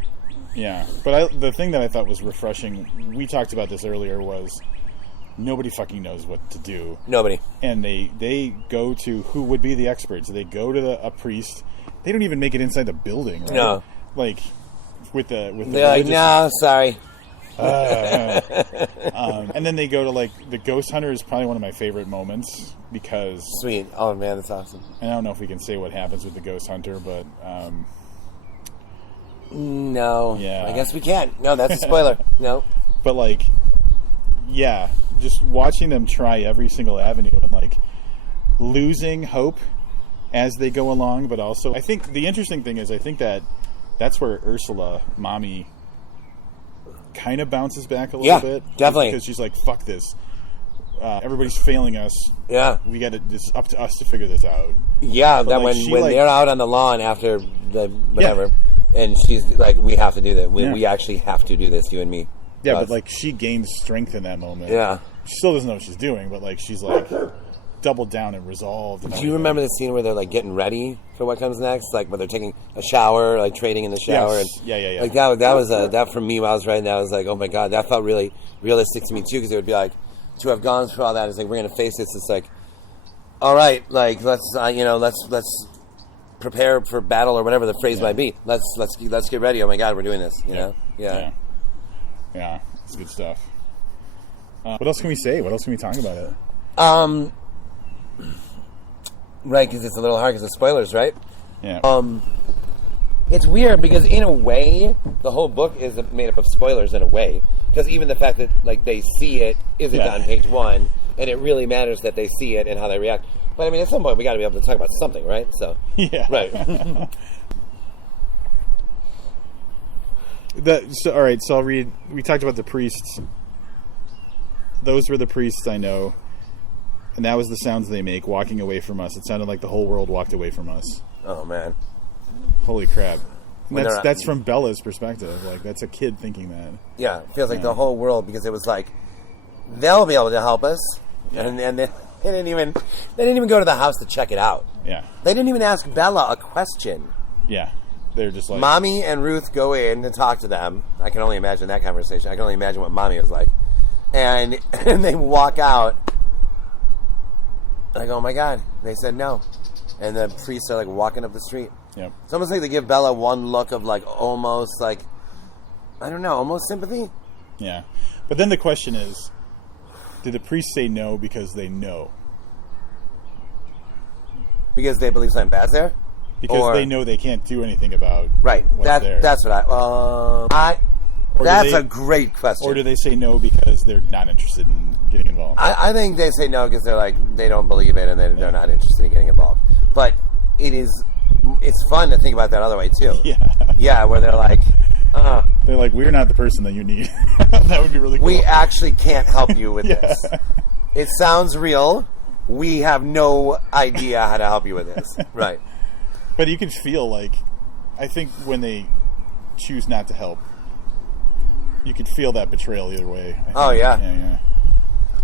Yeah, but the thing that I thought was refreshing, we talked about this earlier, was nobody fucking knows what to do. Nobody. And they go to who would be the experts. They go to a priest. They don't even make it inside the building. Right? No. Like with the. They're like, no, sorry. And then they go to like the ghost hunter is probably one of my favorite moments because sweet. Oh man, that's awesome. And I don't know if we can say what happens with the ghost hunter, but no. Yeah. I guess we can't. No, that's a spoiler. No. But like yeah, just watching them try every single avenue and like losing hope as they go along, but also I think the interesting thing is I think that's where Ursula, mommy, kind of bounces back a little bit. Definitely, because she's like, "Fuck this! Everybody's failing us. Yeah, we got to. It's up to us to figure this out." Yeah, but that like, when they're out on the lawn after the whatever, and she's like, "We have to do that. We actually have to do this, you and me." Yeah, but like she gains strength in that moment. Yeah, she still doesn't know what she's doing, but like she's like doubled down and resolved. And do you remember the scene where they're like getting ready for what comes next? Like where they're taking a shower, like trading in the shower. Yes. And, yeah. Like that was that for me when I was writing that, I was like, oh my god, that felt really realistic to me too, because it would be like to have gone through all that. It's like we're gonna face this. It's like, all right, like let's let's prepare for battle or whatever the phrase might be. Let's get ready. Oh my god, we're doing this. You know? Yeah. It's good stuff. What else can we say? What else can we talk about it? Right, because it's a little hard because of spoilers, right? Yeah. It's weird because in a way, the whole book is made up of spoilers in a way. Because even the fact that like they see it isn't on page 1, and it really matters that they see it and how they react. But I mean, at some point we got to be able to talk about something, right? So yeah, right. All right. So I'll read. We talked about the priests. Those were the priests I know. And that was the sounds they make, walking away from us. It sounded like the whole world walked away from us. Oh, man. Holy crap. That's from Bela's perspective. Like, that's a kid thinking that. Yeah, it feels like the whole world, because it was like, they'll be able to help us. And they didn't even go to the house to check it out. Yeah. They didn't even ask Bela a question. Yeah. They're just like... Mommy and Ruth go in and talk to them. I can only imagine that conversation. I can only imagine what Mommy was like. And they walk out. Like, oh my god, they said no. And the priests are like walking up the street. Yep. It's almost like they give Bela one look of like almost like, I don't know, almost sympathy. Yeah. But then the question is, did the priests say no because they know? Because they believe something bad's there? Because they know they can't do anything about what's there. That's what that's a great question. Or do they say no because they're not interested in getting involved? I think they say no because they're like, they don't believe it and they're not interested in getting involved. But it's fun to think about that other way too. Yeah. Yeah, where they're like, they're like, we're not the person that you need. That would be really cool. We actually can't help you with this. It sounds real. We have no idea how to help you with this. Right. But you can feel like, I think when they choose not to help, you could feel that betrayal either way. Oh, yeah.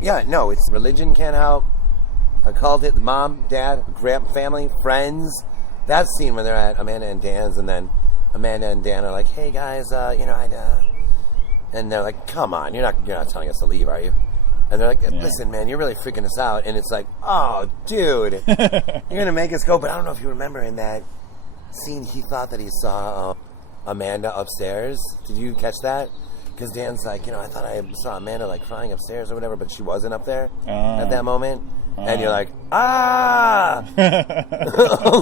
Yeah, no, it's religion can't help. Occulted, mom, dad, family, friends. That scene when they're at Amanda and Dan's, and then Amanda and Dan are like, "Hey guys, and they're like, "Come on, you're not telling us to leave, are you?" And they're like, "Listen, man, you're really freaking us out." And it's like, "Oh, dude, you're gonna make us go." But I don't know if you remember in that scene, he thought that he saw Amanda upstairs. Did you catch that? Because Dan's like, I thought I saw Amanda like crying upstairs or whatever, but she wasn't up there at that moment. And you're like,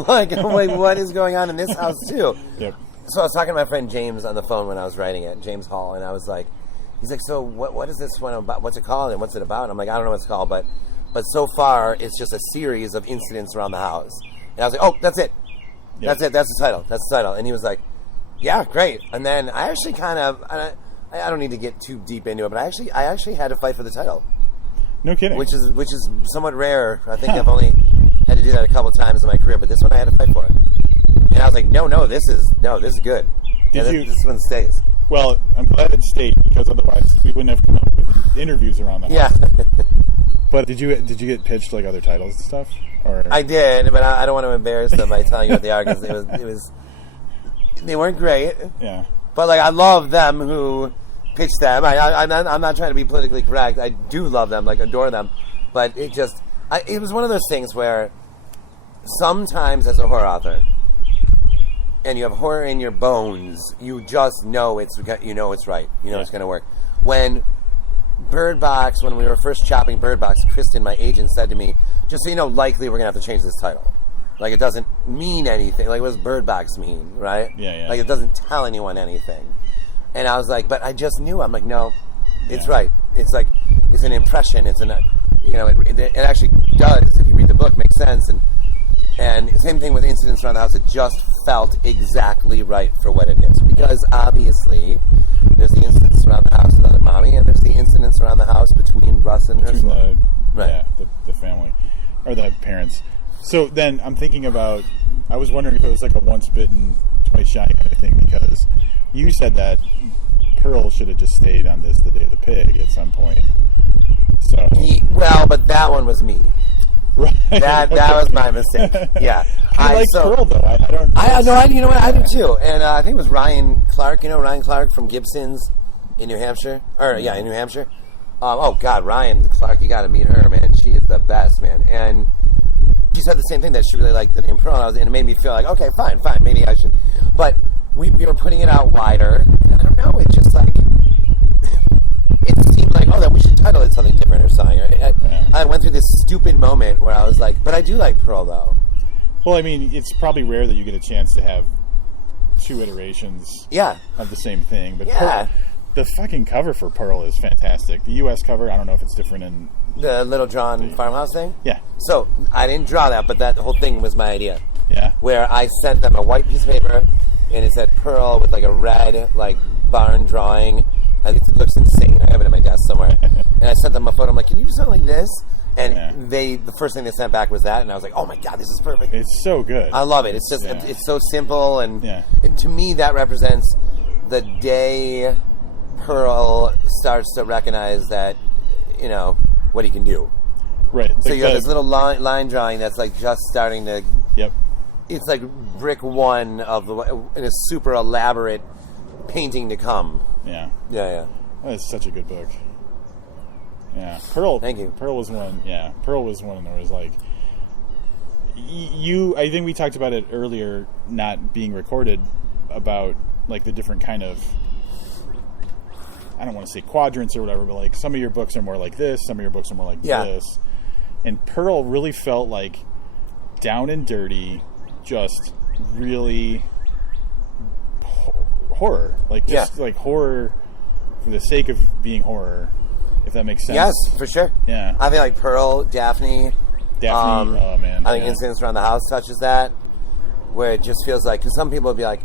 like, what is going on in this house too? Yep. So I was talking to my friend James on the phone when I was writing it, James Hall, and I was like, he's like, so what is this one about? What's it called and what's it about? And I'm like, I don't know what it's called, but so far it's just a series of incidents around the house. And I was like, oh, that's it. Yep. That's it. That's the title. That's the title. And he was like, yeah, great. And then I actually kind of, I don't need to get too deep into it, but I actually had to fight for the title. No kidding. Which is somewhat rare. I think I've only had to do that a couple times in my career, but this one I had to fight for it. And I was like, no, this is good. This one stays. Well, I'm glad it stayed, because otherwise we wouldn't have come up with interviews around that. Yeah. But did you get pitched like other titles and stuff? Or I did, but I don't want to embarrass them by telling you what they are, because they weren't great. Yeah. But like I love them who pitched them. I'm not trying to be politically correct. I do love them, like adore them. But it was one of those things where sometimes as a horror author, and you have horror in your bones, you just know it's right. You know it's going to work. When Bird Box, when we were first chopping Bird Box, Kristen, my agent, said to me, just so you know, likely we're going to have to change this title. Like, it doesn't mean anything. Like, what does Bird Box mean, right? Yeah. Like, it doesn't tell anyone anything. And I was like, but I just knew. I'm like, no, it's right. It's like, it's an impression. It's it actually does, if you read the book, make sense. And same thing with incidents around the house. It just felt exactly right for what it is. Because obviously, there's the incidents around the house with other mommy, and there's the incidents around the house between Russ and her son. Right. Yeah, the family. Or the parents. So then I'm thinking about, I was wondering if it was like a once bitten, twice shy kind of thing, because you said that Pearl should have just stayed on the Day of the Pig at some point. So well, but that one was me. Right. That was my mistake. Yeah. I like Pearl though. I don't. You know what? I do too. And I think it was Ryan Clark. You know Ryan Clark from Gibson's in New Hampshire. In New Hampshire. Oh God, Ryan Clark. You got to meet her, man. She is the best, man. And she said the same thing, that she really liked the name Pearl, and it made me feel like, okay, fine, maybe I should. But we were putting it out wider, and I don't know. It just like. It seemed like, that we should title it something different or something. I went through this stupid moment where I was like, but I do like Pearl, though. Well, I mean, it's probably rare that you get a chance to have two iterations of the same thing. But Pearl, the fucking cover for Pearl is fantastic. The U.S. cover, I don't know if it's different in... The Little John farmhouse thing? Yeah. So, I didn't draw that, but that whole thing was my idea. Yeah. Where I sent them a white piece of paper, and it said Pearl with like a red, like, barn drawing. It looks insane. I have it at my desk somewhere. And I sent them a photo. I'm like, can you do something like this? And the first thing they sent back was that, and I was like, oh my God, this is perfect. It's so good. I love it. It's just, it's so simple, and to me that represents the day Pearl starts to recognize that, what he can do. Right. So you have this little line drawing that's like just starting to... Yep. It's like brick one of in a super elaborate painting to come. Yeah. Yeah. That's such a good book. Yeah. Pearl. Thank you. Pearl was one. Yeah. Pearl was one that was like, I think we talked about it earlier, not being recorded, about like the different kind of, I don't want to say quadrants or whatever, but like some of your books are more like this, some of your books are more like this. And Pearl really felt like down and dirty, just really horror, like just like horror for the sake of being horror, if that makes sense. Yes, for sure. Yeah, I feel like Pearl, Daphne. Oh man, I think Incidents Around the House touches that, where it just feels like, because some people would be like,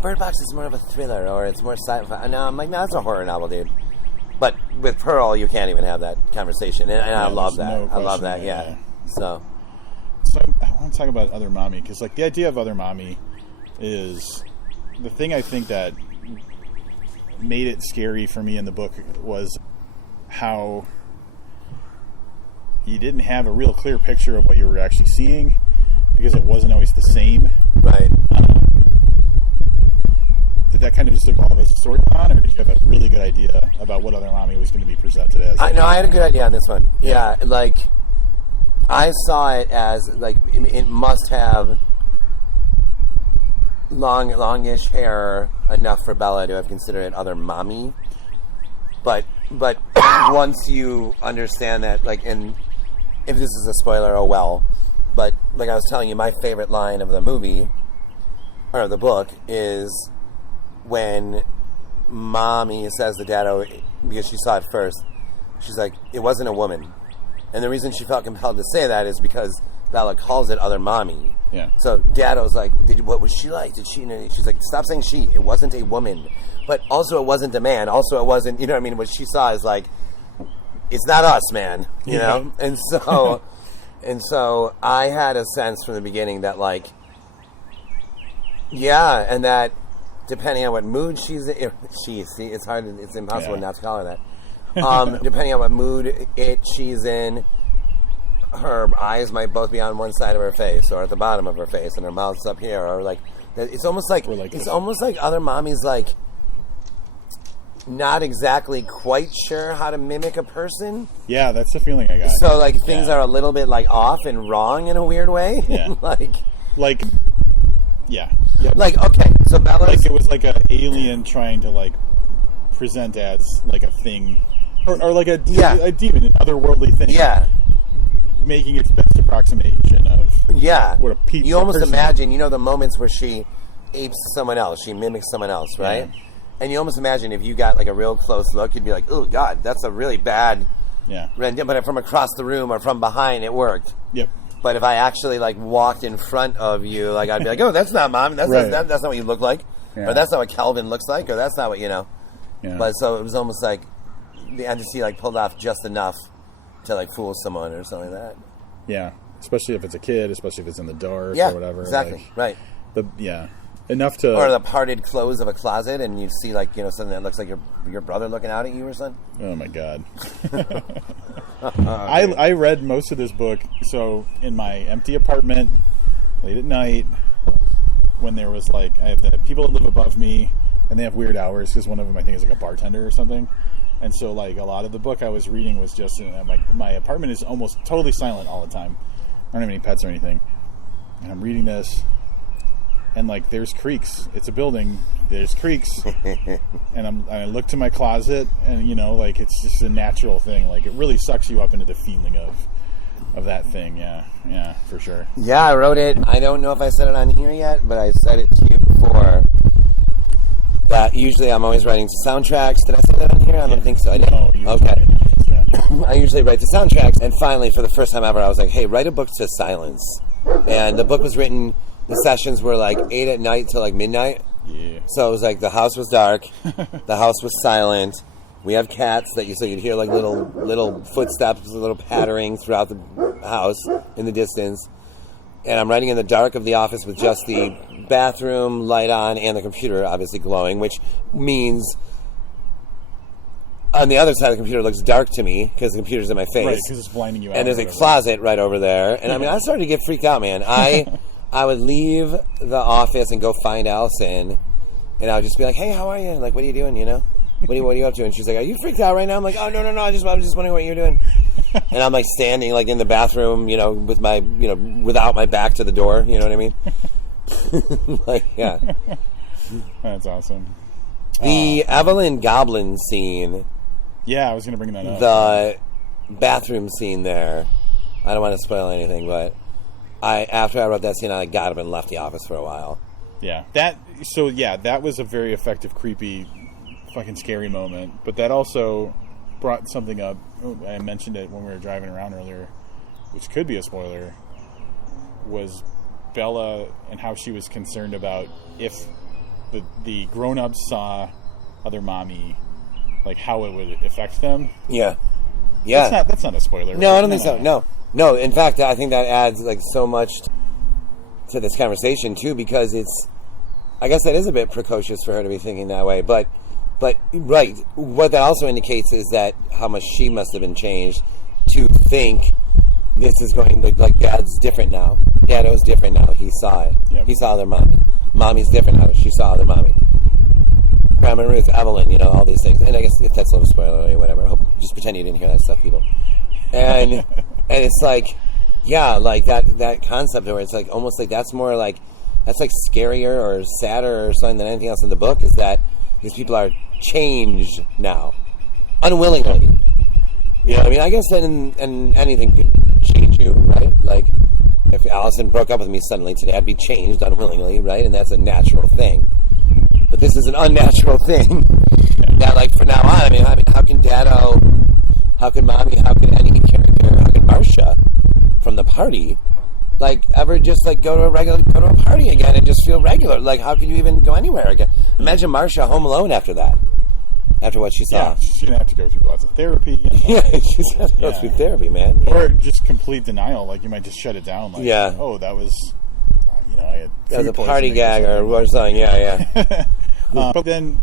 Bird Box is more of a thriller, or it's more sci-fi. No, I'm like, no, it's a horror novel, dude. But with Pearl, you can't even have that conversation, and I love that. No, I love that. Yeah. So I want to talk about Other Mommy, because like the idea of Other Mommy is. The thing I think that made it scary for me in the book was how you didn't have a real clear picture of what you were actually seeing, because it wasn't always the same. Right. Did that kind of just evolve as the story went on, or did you have a really good idea about what Other Mommy was going to be presented as? I had a good idea on this one. Yeah, like I saw it as like it must have longish hair enough for Bela to have considered it Other Mommy, but once you understand that, like, and if this is a spoiler, oh well, but like I was telling you, my favorite line of the movie or the book is when Mommy says to Daddo, because she saw it first, she's like, it wasn't a woman, and the reason she felt compelled to say that is because Bela calls it Other Mommy. Yeah. So Daddo's like, what was she like? Did she? And she's like, stop saying she. It wasn't a woman, but also it wasn't a man. Also it wasn't. You know what I mean? What she saw is like, it's not us, man. You know. And so I had a sense from the beginning that like, and that depending on what mood she's in, it's hard. It's impossible not to call her that. Depending on what mood she's in. Her eyes might both be on one side of her face, or at the bottom of her face, and her mouth's up here, or like it's almost like Other Mommy's like not exactly quite sure how to mimic a person. Yeah, that's the feeling I got. So like things are a little bit like off and wrong in a weird way. Yeah. Yeah. Yep. Like okay, so Bela's like it was like an alien trying to like present as like a thing, or like a demon, an otherworldly thing. Yeah. Making its best approximation of what a people. You almost imagine, the moments where she apes someone else, she mimics someone else, right? Yeah. And you almost imagine if you got like a real close look, you'd be like, "Oh God, that's a really bad Yeah. But from across the room or from behind, it worked. Yep. But if I actually like walked in front of you, like I'd be like, "Oh, that's not Mom. That's Right. that's not what you look like, Yeah. or that's not what Calvin looks like, or that's not what you know." Yeah. But so it was almost like the entity like pulled off just enough to like fool someone or something like that. Yeah. Especially if it's a kid, especially if it's in the dark Yeah, or whatever. exactly. Like, Right. Enough to. Or the parted clothes of a closet, and you see like something that looks like your brother looking out at you or something. Oh my God. I read most of this book. So in my empty apartment, late at night, when there was like I have the people that live above me, and they have weird hours because one of them I think is like a bartender or something. And so like a lot of the book I was reading was just my apartment is almost totally silent all the time. I don't have any pets or anything, and I'm reading this. And like, there's creaks. It's a building. There's creaks, and I look to my closet, and like it's just a natural thing. Like it really sucks you up into the feeling of that thing. Yeah, for sure. Yeah, I wrote it. I don't know if I said it on here yet, but I said it to you before. That usually I'm always writing to soundtracks. Did I say that on here? I don't think so. I did. No, you okay. Yeah. I usually write to soundtracks, and finally, for the first time ever, I was like, "Hey, write a book to silence." And the book was written. The sessions were like 8 at night till like midnight. Yeah. So it was like the house was dark, the house was silent. We have cats so you'd hear like little footsteps, little pattering throughout the house in the distance. And I'm writing in the dark of the office with just the bathroom light on and the computer obviously glowing, which means on the other side of the computer looks dark to me because the computer's in my face. Right, because it's blinding you out. And there's a closet right over there. And I mean, I started to get freaked out, man. I would leave the office and go find Allison, and I would just be like, "Hey, how are you? Like, what are you doing? What are you up to?" And she's like, "Are you freaked out right now?" I'm like, "Oh, no, I was just wondering what you're doing." And I'm like standing like in the bathroom, with my, without my back to the door. You know what I mean? Like, yeah. That's awesome. The Evelyn Goblin scene. Yeah, I was going to bring that up. The bathroom scene there. I don't want to spoil anything, but after I wrote that scene, I got up and left the office for a while. Yeah, that was a very effective, creepy, fucking scary moment. But that also brought something up. I mentioned it when we were driving around earlier, which could be a spoiler. Was Bela and how she was concerned about if the grown-ups saw other mommy, like how it would affect them. Yeah. That's not a spoiler. No, right? I don't think so. No. In fact, I think that adds like so much to this conversation too, because I guess that is a bit precocious for her to be thinking that way. But right, what that also indicates is that how much she must have been changed to think this is going like Dad's different now. Daddo's different now. He saw it. Yep. He saw their mommy. Mommy's different now. She saw their mommy. Grandma Ruth, Evelyn, all these things. And I guess if that's a little spoiler or whatever, just pretend you didn't hear that stuff, people. And it's like, yeah, like that concept where it's like almost like that's like scarier or sadder or something than anything else in the book, is that these people are changed now, unwillingly. You know what I mean? I guess and anything could change you, right? Like if Allison broke up with me suddenly today, I'd be changed unwillingly, right? And that's a natural thing. But this is an unnatural thing. That like for now on, I mean, how can Daddo, how can Mommy, how can any character, how can Marcia from the party, like ever just like go to a party again and just feel regular? Like how can you even go anywhere again? Imagine Marcia home alone after that, after what she saw. Yeah, she's gonna have to go through lots of therapy. Yeah, she's gonna go through therapy, man. Yeah. Or just complete denial. Like you might just shut it down. Like, yeah. Oh, that was, I had that was a food party poisoning gag or something. Yeah. But then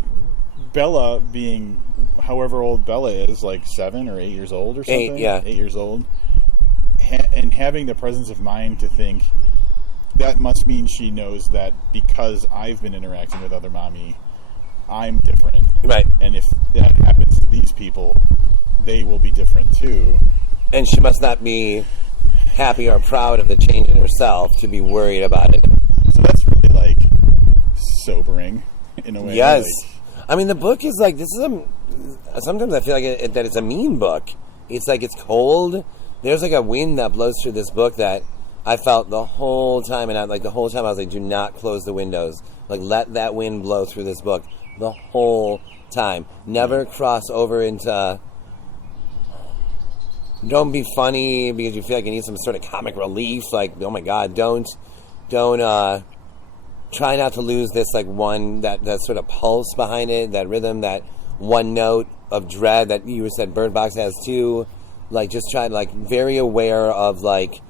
Bela, being however old Bela is, like 7 or 8 years old or something. 8 years old, and having the presence of mind to think that must mean she knows that because I've been interacting with other mommy, I'm different. Right. And if that happens to these people, they will be different too. And she must not be happy or proud of the change in herself to be worried about it. So that's really like sobering in a way. Yes. Like, I mean, the book is like, sometimes I feel like that it's a mean book. It's like it's cold. There's like a wind that blows through this book that I felt the whole time. And the whole time I was like, do not close the windows. Like, let that wind blow through this book the whole time. Never cross over into don't be funny because you feel like you need some sort of comic relief. Like, oh my God, don't try not to lose this like that sort of pulse behind it, that rhythm, that one note of dread that you said Bird Box has too. Like, just try to, like, very aware of, like,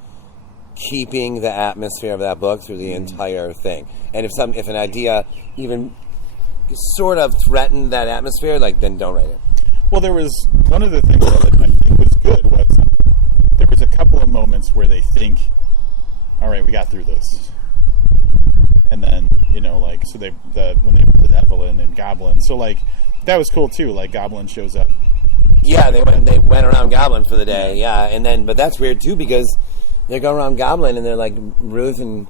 keeping the atmosphere of that book through the entire thing. And if an idea even sort of threatened that atmosphere, like, then don't write it. Well, there was one of the things that I think was good was there was a couple of moments where they think, all right, we got through this. And then, you know, like, so when they went with Evelyn and Goblin. So, like, that was cool, too. Like, Goblin shows up. Yeah, they went around Goblin for the day, yeah. And then, but that's weird, too, because they're going around Goblin, and they're, like, Ruth and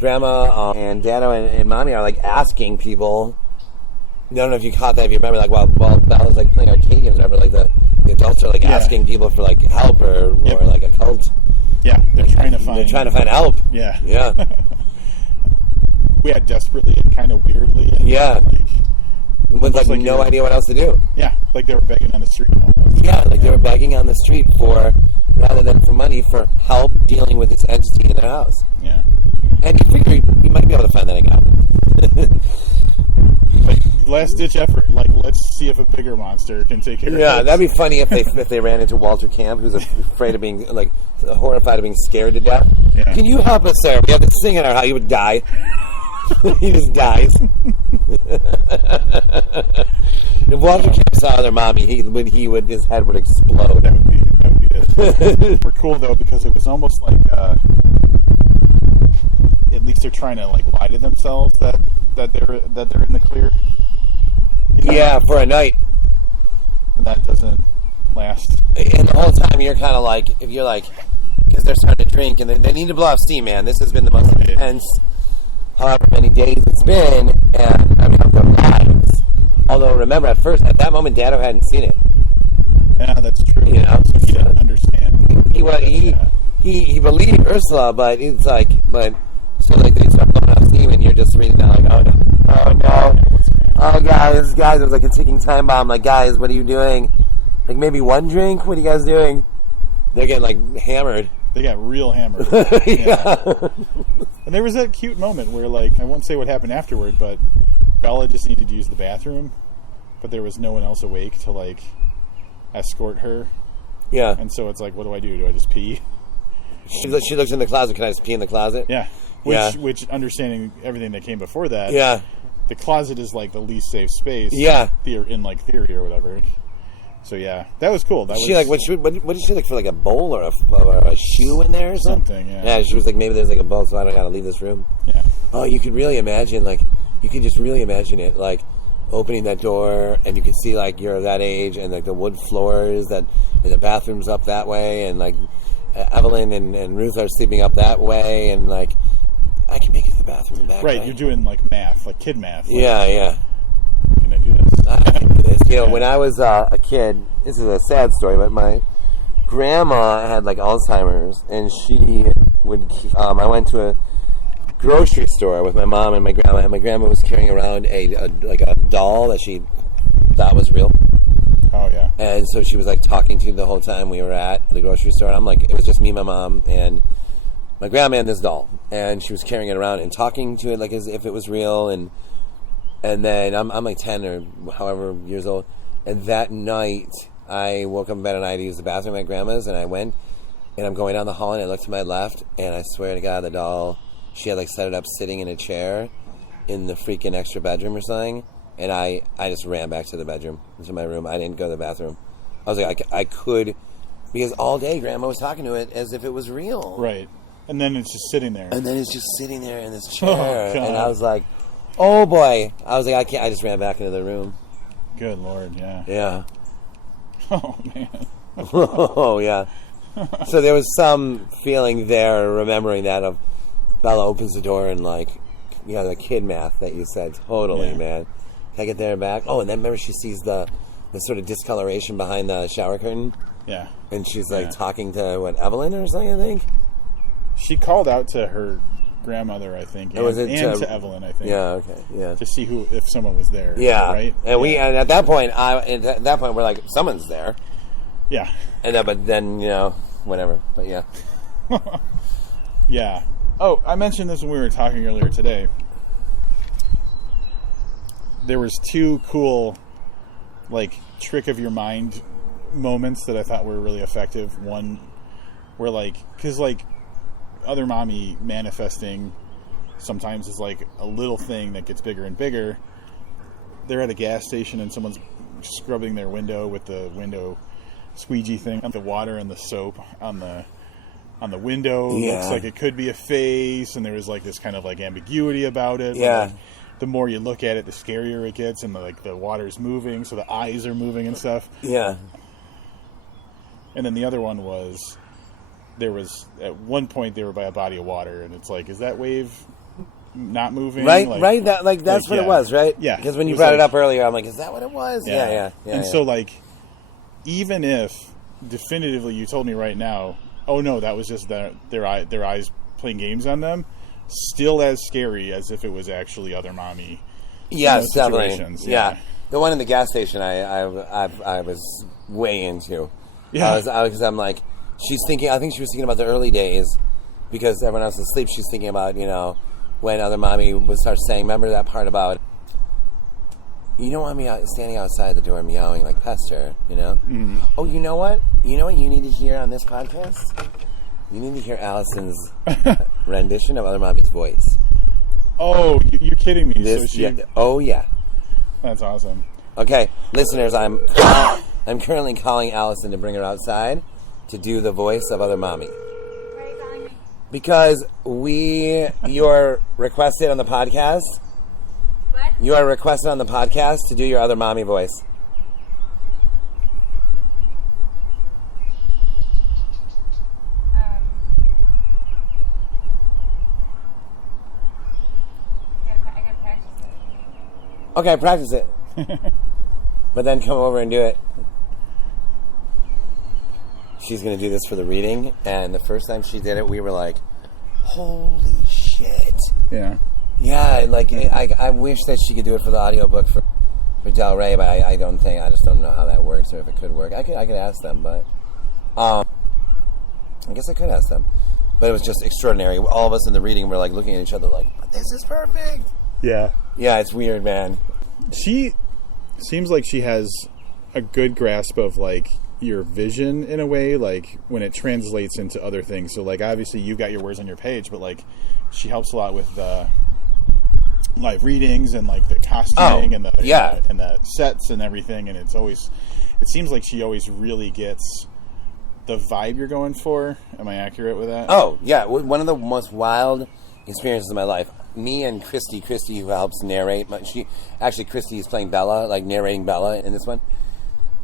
Grandma and Daddo and Mommy are, like, asking people. I don't know if you caught that, if you remember, like, while Bela's, like, playing arcade games or whatever, like, the adults are, like, asking people for, like, help or like, a cult. Yeah, they're trying to find help. Yeah. Yeah. Desperately and kind of weirdly. And, yeah. With, like no idea what else to do. Yeah, like they were begging on the street. Almost. Yeah, like they were begging on the street rather than for money, for help dealing with this entity in their house. Yeah. And you figure you might be able to find that in Goblin. But last-ditch effort, like, let's see if a bigger monster can take care of it. Yeah, that'd be funny if they ran into Walter Camp, who's afraid of being, like, horrified of being scared to death. Yeah. Can you help us, sir? We have this thing in our house. He would die. He just dies. If Walter Camp saw their mommy, his head would explode. That would be it. We're cool though, because it was almost like at least they're trying to, like, lie to themselves that they're in the clear. You know? Yeah, for a night. And that doesn't last. And the whole time you're kind of like, if you're like, because they're starting to drink and they need to blow off steam, man. This has been the most intense, however many days it's been, and I mean, of their lives. Although, remember, at that moment, Daddo hadn't seen it. Yeah, that's true. You know, so he didn't understand. He believed Ursula, but it's like, so like they start blowing off steam, and you're just reading that like, oh no, oh guys, it was like a ticking time bomb. Like, guys, what are you doing? Like, maybe one drink. What are you guys doing? They're getting like hammered. They got real hammered. Yeah. And there was that cute moment where, like, I won't say what happened afterward, but Bela just needed to use the bathroom, but there was no one else awake to, like, escort her. Yeah. And so it's like, what do I do? Do I just pee? She looks in the closet. Can I just pee in the closet? Yeah. Which understanding everything that came before that. Yeah. The closet is, like, the least safe space. Yeah. In, like, theory or whatever. So yeah, that was cool. What did she look for, like a bowl or a shoe in there or something? Yeah. Yeah, she was like, maybe there's like a bowl, so I don't gotta leave this room. Yeah. Oh, you could really imagine, like, it, like, opening that door and you can see, like, you're that age and, like, the wood floors and the bathrooms up that way and, like, Evelyn and Ruth are sleeping up that way and, like, I can make it to the bathroom and back. Right, you're doing, like, math, like kid math. Like, yeah. Can I do this? I can do this. You know, when I was a kid, this is a sad story, but my grandma had, like, Alzheimer's, and she would. I went to a grocery store with my mom and my grandma, and my grandma was carrying around a doll that she thought was real. Oh yeah. And so she was, like, talking to the whole time we were at the grocery store. And I'm like, it was just me, my mom, and my grandma and this doll, and she was carrying it around and talking to it like as if it was real, and then I'm like 10 or however years old, and that night I woke up in bed and I had to use the bathroom at my grandma's, and I went, and I'm going down the hall and I looked to my left, and I swear to God, the doll, she had, like, set it up sitting in a chair in the freaking extra bedroom or something, and I just ran back to the bedroom, into my room. I didn't go to the bathroom. I was like, I could, because all day Grandma was talking to it as if it was real. Right. And then it's just sitting there. And then it's just sitting there in this chair. And I was like, oh boy. I was like, I can't. I just ran back into the room. Good Lord, yeah. Yeah. Oh, man. Oh, yeah. So there was some feeling there, remembering that, of Bela opens the door and, like, you know, the kid math that you said. Totally, man. Can I get there and back? Oh, and then remember she sees the sort of discoloration behind the shower curtain? Yeah. And she's, like, talking to, Evelyn or something, I think? She called out to her grandmother, I think, and to Evelyn, I think. Yeah, okay, yeah. To see if someone was there. Yeah, right. And at that point, we're like, someone's there. Yeah. And then, but then, whatever. But yeah. Yeah. Oh, I mentioned this when we were talking earlier today. There was 2 cool, like, trick of your mind moments that I thought were really effective. One where, like, because, like, other mommy manifesting sometimes is like a little thing that gets bigger and bigger. They're at a gas station and someone's scrubbing their window with the window squeegee thing. The water and the soap on the window looks like it could be a face, and there was like this kind of like ambiguity about it. Yeah. Like, the more you look at it, the scarier it gets, and the water's moving, so the eyes are moving and stuff. Yeah. And then the other one was, there was at one point they were by a body of water, and it's like, is that wave not moving? Right, like, right. That's what it was, right? Yeah. Because when you brought it up earlier, I'm like, is that what it was? Yeah. And so, like, even if definitively you told me right now, oh no, that was just their eyes playing games on them, still as scary as if it was actually other mommy. Yeah, definitely. Situations. Yeah. The one in the gas station, I was way into. Yeah. Because I'm like, she's thinking. I think she was thinking about the early days, because everyone else is asleep. She's thinking about when other mommy would start saying, remember that part about, you don't want me standing outside the door meowing like Pester, Mm. Oh, you know what? You know what you need to hear on this podcast? You need to hear Allison's rendition of other mommy's voice. Oh, you're kidding me. Oh, yeah. That's awesome. Okay, listeners, I'm currently calling Allison to bring her outside to do the voice of other mommy. Why are you calling me? Because you're requested on the podcast. What? You are requested on the podcast to do your other mommy voice. I gotta practice it. Okay, practice it. But then come over and do it. She's going to do this for the reading, and the first time she did it, we were like, holy shit. Yeah. Yeah, like, I wish that she could do it for the audiobook for Del Rey, but I just don't know how that works, or if it could work. I could ask them, but I guess I could ask them. But it was just extraordinary. All of us in the reading were like looking at each other like, this is perfect. Yeah. Yeah, it's weird, man. She seems like she has a good grasp of, like, your vision in a way, like, when it translates into other things. So, like, obviously you've got your words on your page, but, like, she helps a lot with the live readings and, like, the costuming and the sets and everything. And it seems like she always really gets the vibe you're going for. Am I accurate with that? Oh, yeah. One of the most wild experiences of my life. Me and Christy, who helps narrate. Christy is playing Bela, like narrating Bela in this one.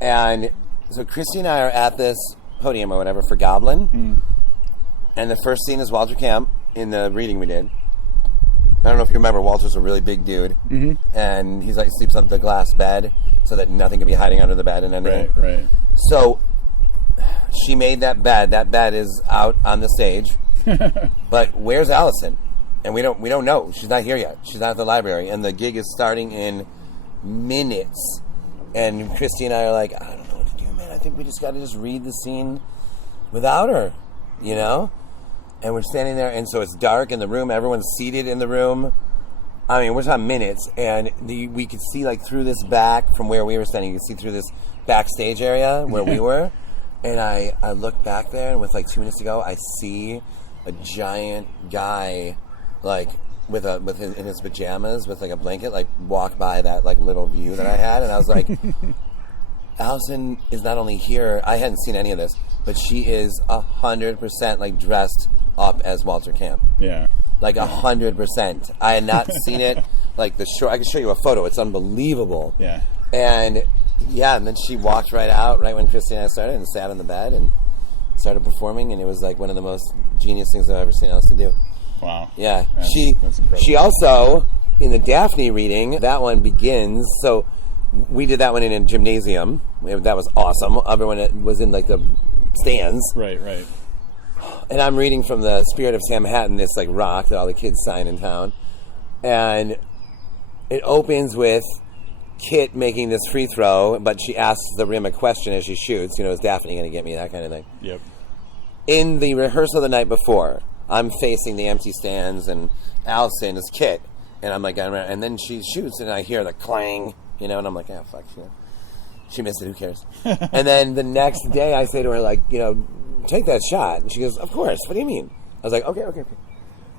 And so Christy and I are at this podium or whatever for Goblin. Mm. And the first scene is Walter Camp in the reading we did. I don't know if you remember, Walter's a really big dude. Mm-hmm. And he's like sleeps on the glass bed so that nothing can be hiding under the bed and anything. Right. So she made that bed. That bed is out on the stage. But where's Allison? And we don't know. She's not here yet. She's not at the library. And the gig is starting in minutes. And Christy and I are like, I don't know what to do, man. I think we just got to read the scene without her, And we're standing there, and so it's dark in the room. Everyone's seated in the room. I mean, we're talking minutes. And we could see, like, through this back from where we were standing. You could see through this backstage area where we were. And I look back there, and with, like, 2 minutes to go, I see a giant guy, like, in his pajamas with like a blanket, like walk by that like little view that I had, and I was like, Allison is not only here. I hadn't seen any of this, but she is 100% like dressed up as Walter Camp. Yeah, like 100%. I had not seen it. Like the short, I can show you a photo. It's unbelievable. Yeah, and then she walked right out right when Christy and I started and sat on the bed and started performing, and it was like one of the most genius things I've ever seen Allison do. Wow. Yeah. That's incredible. She also, in the Daphne reading, that one begins, so we did that one in a gymnasium. That was awesome. Everyone was in, like, the stands. Right. And I'm reading from the Spirit of Sam Hatton, this, like, rock that all the kids sign in town. And it opens with Kit making this free throw, but she asks the rim a question as she shoots. Is Daphne going to get me? That kind of thing. Yep. In the rehearsal the night before, I'm facing the empty stands, and Allison is Kit, and I'm like, and then she shoots, and I hear the clang, and I'm like, oh, fuck, she missed it, who cares? And then the next day, I say to her, like, take that shot, and she goes, of course, what do you mean? I was like, okay.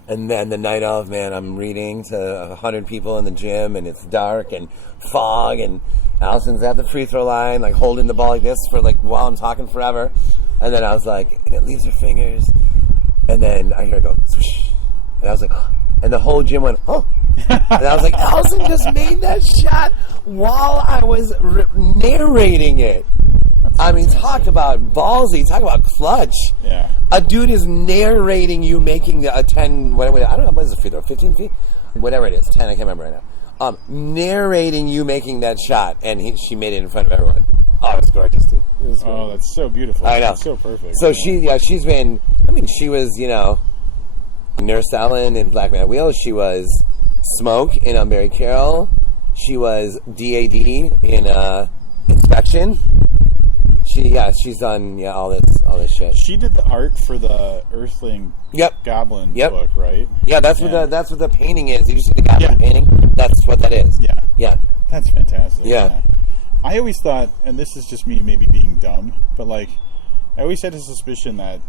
And then the night of, man, I'm reading to 100 people in the gym, and it's dark and fog, and Allison's at the free throw line, like holding the ball like this for like while I'm talking forever. And then I was like, and it leaves her fingers. And then I hear her go, swoosh. And I was like, oh. And the whole gym went, oh. And I was like, Allison just made that shot while I was narrating it. I mean, talk about ballsy, talk about clutch. Yeah. A dude is narrating you making a 10, whatever, I don't know, what is the free throw, 15 feet? Whatever it is, 10, I can't remember right now. Narrating you making that shot, and she made it in front of everyone. Oh, it was gorgeous, dude. It was Oh, that's so beautiful. I know. It's so perfect. So she was, Nurse Ellen in Black Man at Wheel. She was Smoke in Unburied Carol. She was DAD in Inspection. She's done all this shit. She did the art for the Earthling Goblin book, right? Yeah, that's what the painting is. You see the Goblin painting? That's what that is. Yeah. Yeah. That's fantastic. Yeah. I always thought, and this is just me maybe being dumb, but like I always had a suspicion that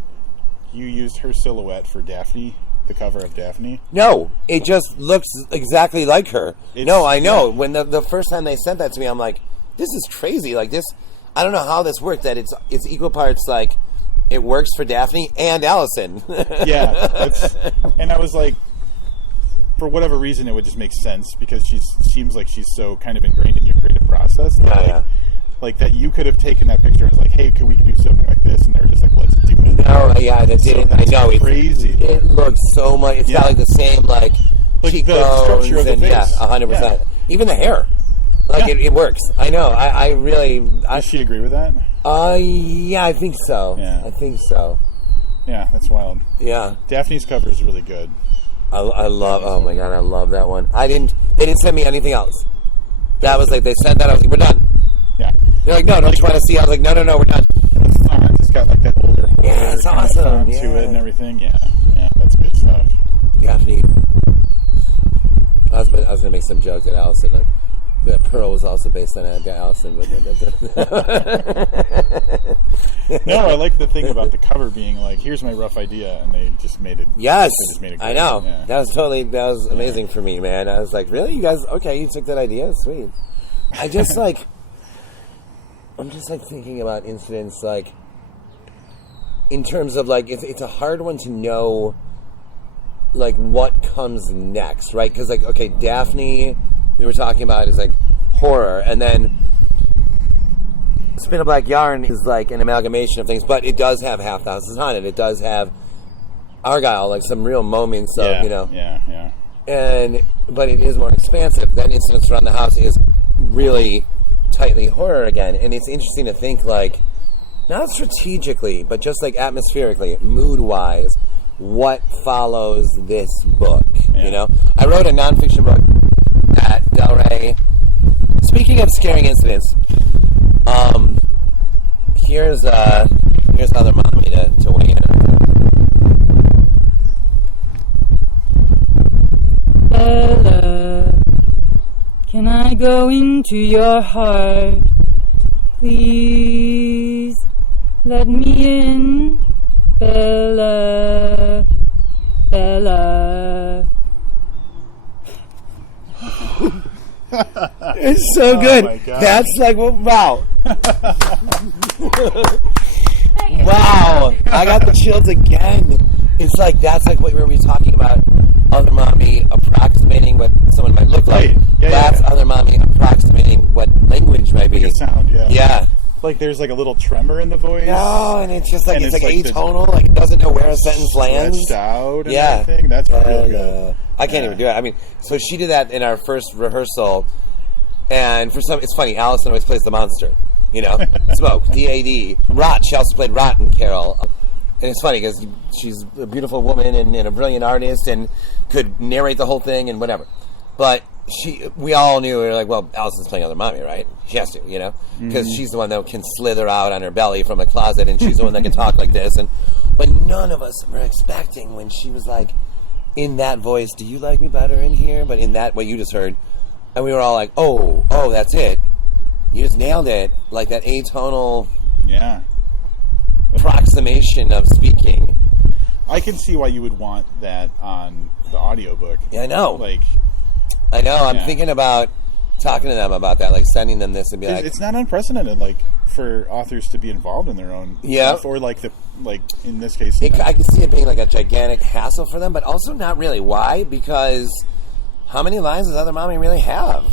you used her silhouette for Daphne, the cover of Daphne. No, it just looks exactly like her. No, I know. Yeah. When the first time they sent that to me, I'm like, this is crazy. Like this, I don't know how this worked. That it's equal parts like it works for Daphne and Allison. Yeah, and I was like, for whatever reason, it would just make sense because she seems like she's so kind of ingrained in your creative process. That, like that you could have taken that picture as like, hey, we do something like this, and they're just like, let's do it. Oh yeah, that did. I know. It's crazy. It looks so much. It's got like the same like cheekbones structure of the and face. 100%. Even the hair. Like it works. I know. I really. Does she agree with that? Yeah, I think so. Yeah. I think so. Yeah, that's wild. Yeah. Daphne's cover is really good. I love. Oh my god, I love that one. They didn't send me anything else. That was like they sent that. I was like, we're done. Yeah. They're like, no, don't you want to see? I was like, no, we're done. The font has got like that older. Yeah, it's awesome. To it and everything. Yeah, that's good stuff. Daphne. I was gonna make some jokes at Allison. Like, that Pearl was also based on Allison. No, I like the thing about the cover being like, here's my rough idea, and they just made it. Yes, they just made it I know. Yeah. That was amazing for me, man. I was like, really, you guys? Okay, you took that idea, sweet. I just like, I'm just like thinking about incidents like, in terms of like, it's a hard one to know, like what comes next, right? Because like, okay, Daphne, we were talking about is like horror, and then Spin a Black Yarn is like an amalgamation of things, but it does have Half the House is Haunted. It does have Argyle, like some real moments of, Yeah. But it is more expansive. Then Incidents Around the House is really tightly horror again, and it's interesting to think like, not strategically, but just like atmospherically, mood-wise, what follows this book, I wrote a nonfiction book at Del Rey. Speaking of scaring incidents, here's how they're wanting me to weigh in. Bela, can I go into your heart? Please let me in, Bela. It's so good. My God. That's like, wow. Wow. I got the chills again. It's like, that's like what we were talking about. Other mommy approximating what someone might look like. Right. Yeah, that's other mommy approximating what language might be. Like a sound, yeah. Yeah. Like there's like a little tremor in the voice. No, and it's just like, And it's it's like like atonal. Like it doesn't know where a sentence lands. Stretched out and Yeah. everything. That's real good. I can't even do it. I mean, so she did that in our first rehearsal, and it's funny, Allison always plays the monster, Smoke, D.A.D. Rot, she also played Rot in Carol. And it's funny, because she's a beautiful woman and a brilliant artist, and could narrate the whole thing and whatever. But we all knew, we were like, well, Allison's playing other mommy, right? She has to, because she's the one that can slither out on her belly from a closet, and she's the one that can talk like this. But none of us were expecting when she was like, in that voice, do you like me better in here? But in that, what you just heard, and we were all like, oh, that's it. You just nailed it. Like that atonal approximation of speaking. I can see why you would want that on the audiobook. Yeah, I know. I know. I'm thinking about talking to them about that, like sending them this and be like, it's not unprecedented, like for authors to be involved in their own stuff, or like in this case, I can see it being like a gigantic hassle for them, but also not really. Why? Because how many lines does Other Mommy really have?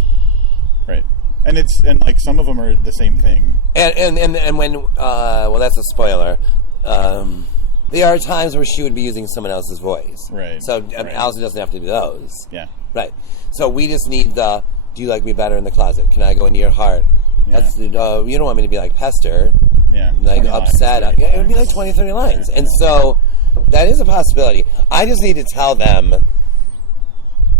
Right, and like some of them are the same thing. And when well, that's a spoiler. There are times where she would be using someone else's voice, right? So Allison doesn't have to do those. Yeah, right. So we just need the. Do you like me better in the closet? Can I go into your heart? Yeah. That's you don't want me to be like pester. Yeah, like upset. It would be like 20, 30 lines. And so that is a possibility. I just need to tell them.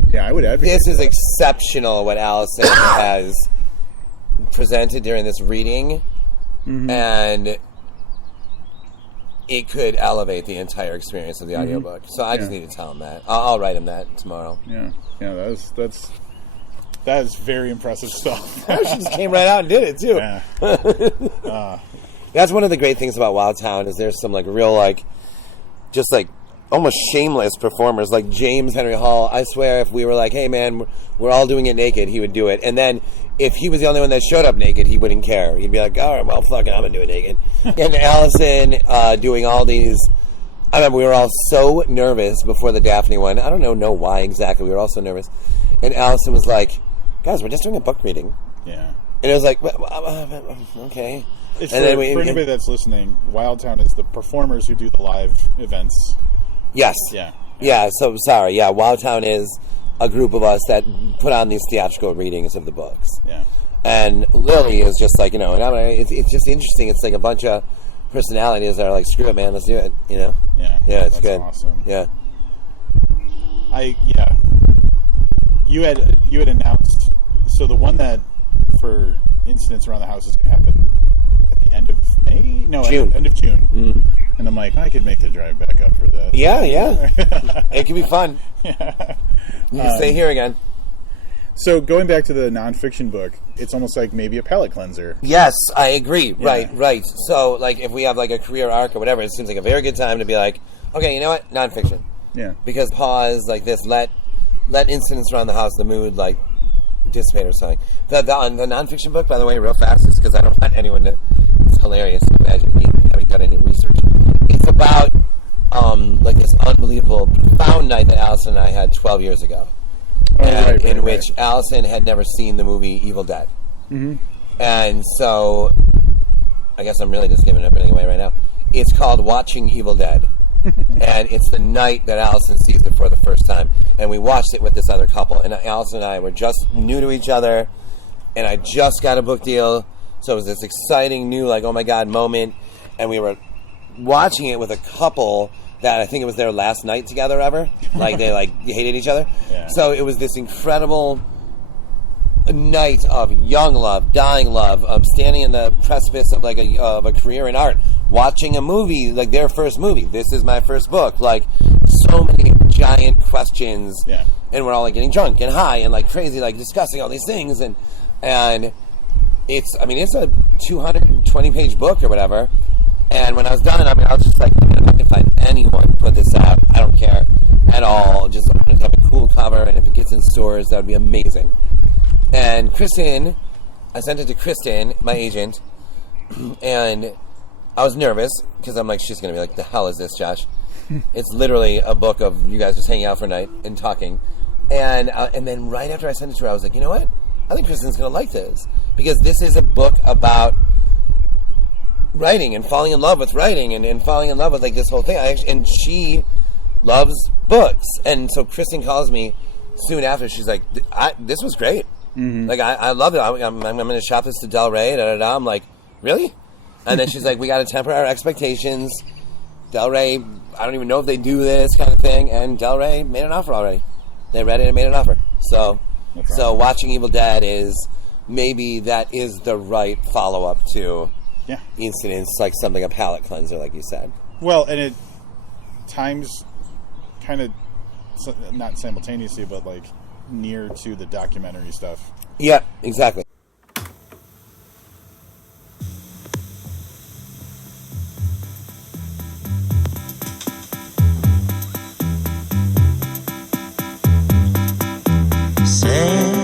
Yeah, I would advocate. This is exceptional what Allison has presented during this reading, and it could elevate the entire experience of the audiobook. So I just need to tell him that. I'll write him that tomorrow. Yeah, that is very impressive stuff. She just came right out and did it too. Yeah. That's one of the great things about Wowtown is there's some like real like just like almost shameless performers like James Henry Hall. I swear if we were like, hey man, we're all doing it naked, he would do it. And then if he was the only one that showed up naked, he wouldn't care. He'd be like, all right, well fuck it, I'm gonna do it naked. And Allison doing all these. I remember we were all so nervous before the Daphne one. I don't know why exactly. We were all so nervous. And Allison was like, guys, we're just doing a book reading. Yeah. And it was like, okay. It's for anybody that's listening, Wildtown is the performers who do the live events. Yes. Yeah, so sorry. Yeah, Wildtown is a group of us that put on these theatrical readings of the books. Yeah. And Lily is just like, it's just interesting. It's like a bunch of personalities that are like, screw it, man, let's do it, Yeah. Yeah, it's good. Awesome. Yeah. You had announced, so the one that for incidents around the house is going to happen at the end of May? No, June. End of June. Mm-hmm. And I'm like, I could make the drive back up for that. Yeah. It could be fun. Yeah. You can stay here again. So going back to the nonfiction book, it's almost like maybe a palate cleanser. Yes, I agree. Yeah. Right. So, like, if we have, like, a career arc or whatever, it seems like a very good time to be like, okay, you know what? Nonfiction. Yeah. Because pause, like this, let incidents around the house, the mood, like, dissipate or something. The nonfiction book, by the way, real fast, is because I don't want anyone to... It's hilarious to imagine me having done any research. It's about, like, this unbelievable, profound night that Allison and I had 12 years ago. In which Allison had never seen the movie Evil Dead. Mm-hmm. And so, I guess I'm really just giving everything away right now. It's called Watching Evil Dead. And it's the night that Allison sees it for the first time. And we watched it with this other couple. And Allison and I were just new to each other. And I just got a book deal. So it was this exciting new, like, oh my God moment. And we were watching it with a couple that I think it was their last night together ever. Like, they, like, hated each other. Yeah. So it was this incredible night of young love, dying love, of standing in the precipice of, like, a career in art, watching a movie, like, their first movie. This is my first book. Like, so many giant questions. Yeah. And we're all, like, getting drunk and high and, like, crazy, like, discussing all these things. And it's a 220-page book or whatever. And when I was done, I was just like, if I can find anyone to put this out, I don't care at all. Just I wanted to have a cool cover, and if it gets in stores, that would be amazing. And Kristen, I sent it to Kristen, my agent, and I was nervous because I'm like, she's going to be like, the hell is this, Josh? It's literally a book of you guys just hanging out for a night and talking. And then right after I sent it to her, I was like, you know what? I think Kristen's going to like this because this is a book about writing and falling in love with writing and falling in love with, like, this whole thing. And she loves books. And so Kristen calls me soon after. She's like, this was great. Mm-hmm. Like, I love it. I'm going to shop this to Del Rey. I'm like, really? And then she's like, we got to temper our expectations. Del Rey, I don't even know if they do this kind of thing. And Del Rey made an offer already. They read it and made an offer. So That's So awesome. watching Evil Dead is maybe that is the right follow-up to Yeah. incidents like something a palate cleanser, like you said. Well, and it times kind of not simultaneously, but like near to the documentary stuff. Yeah, exactly. Say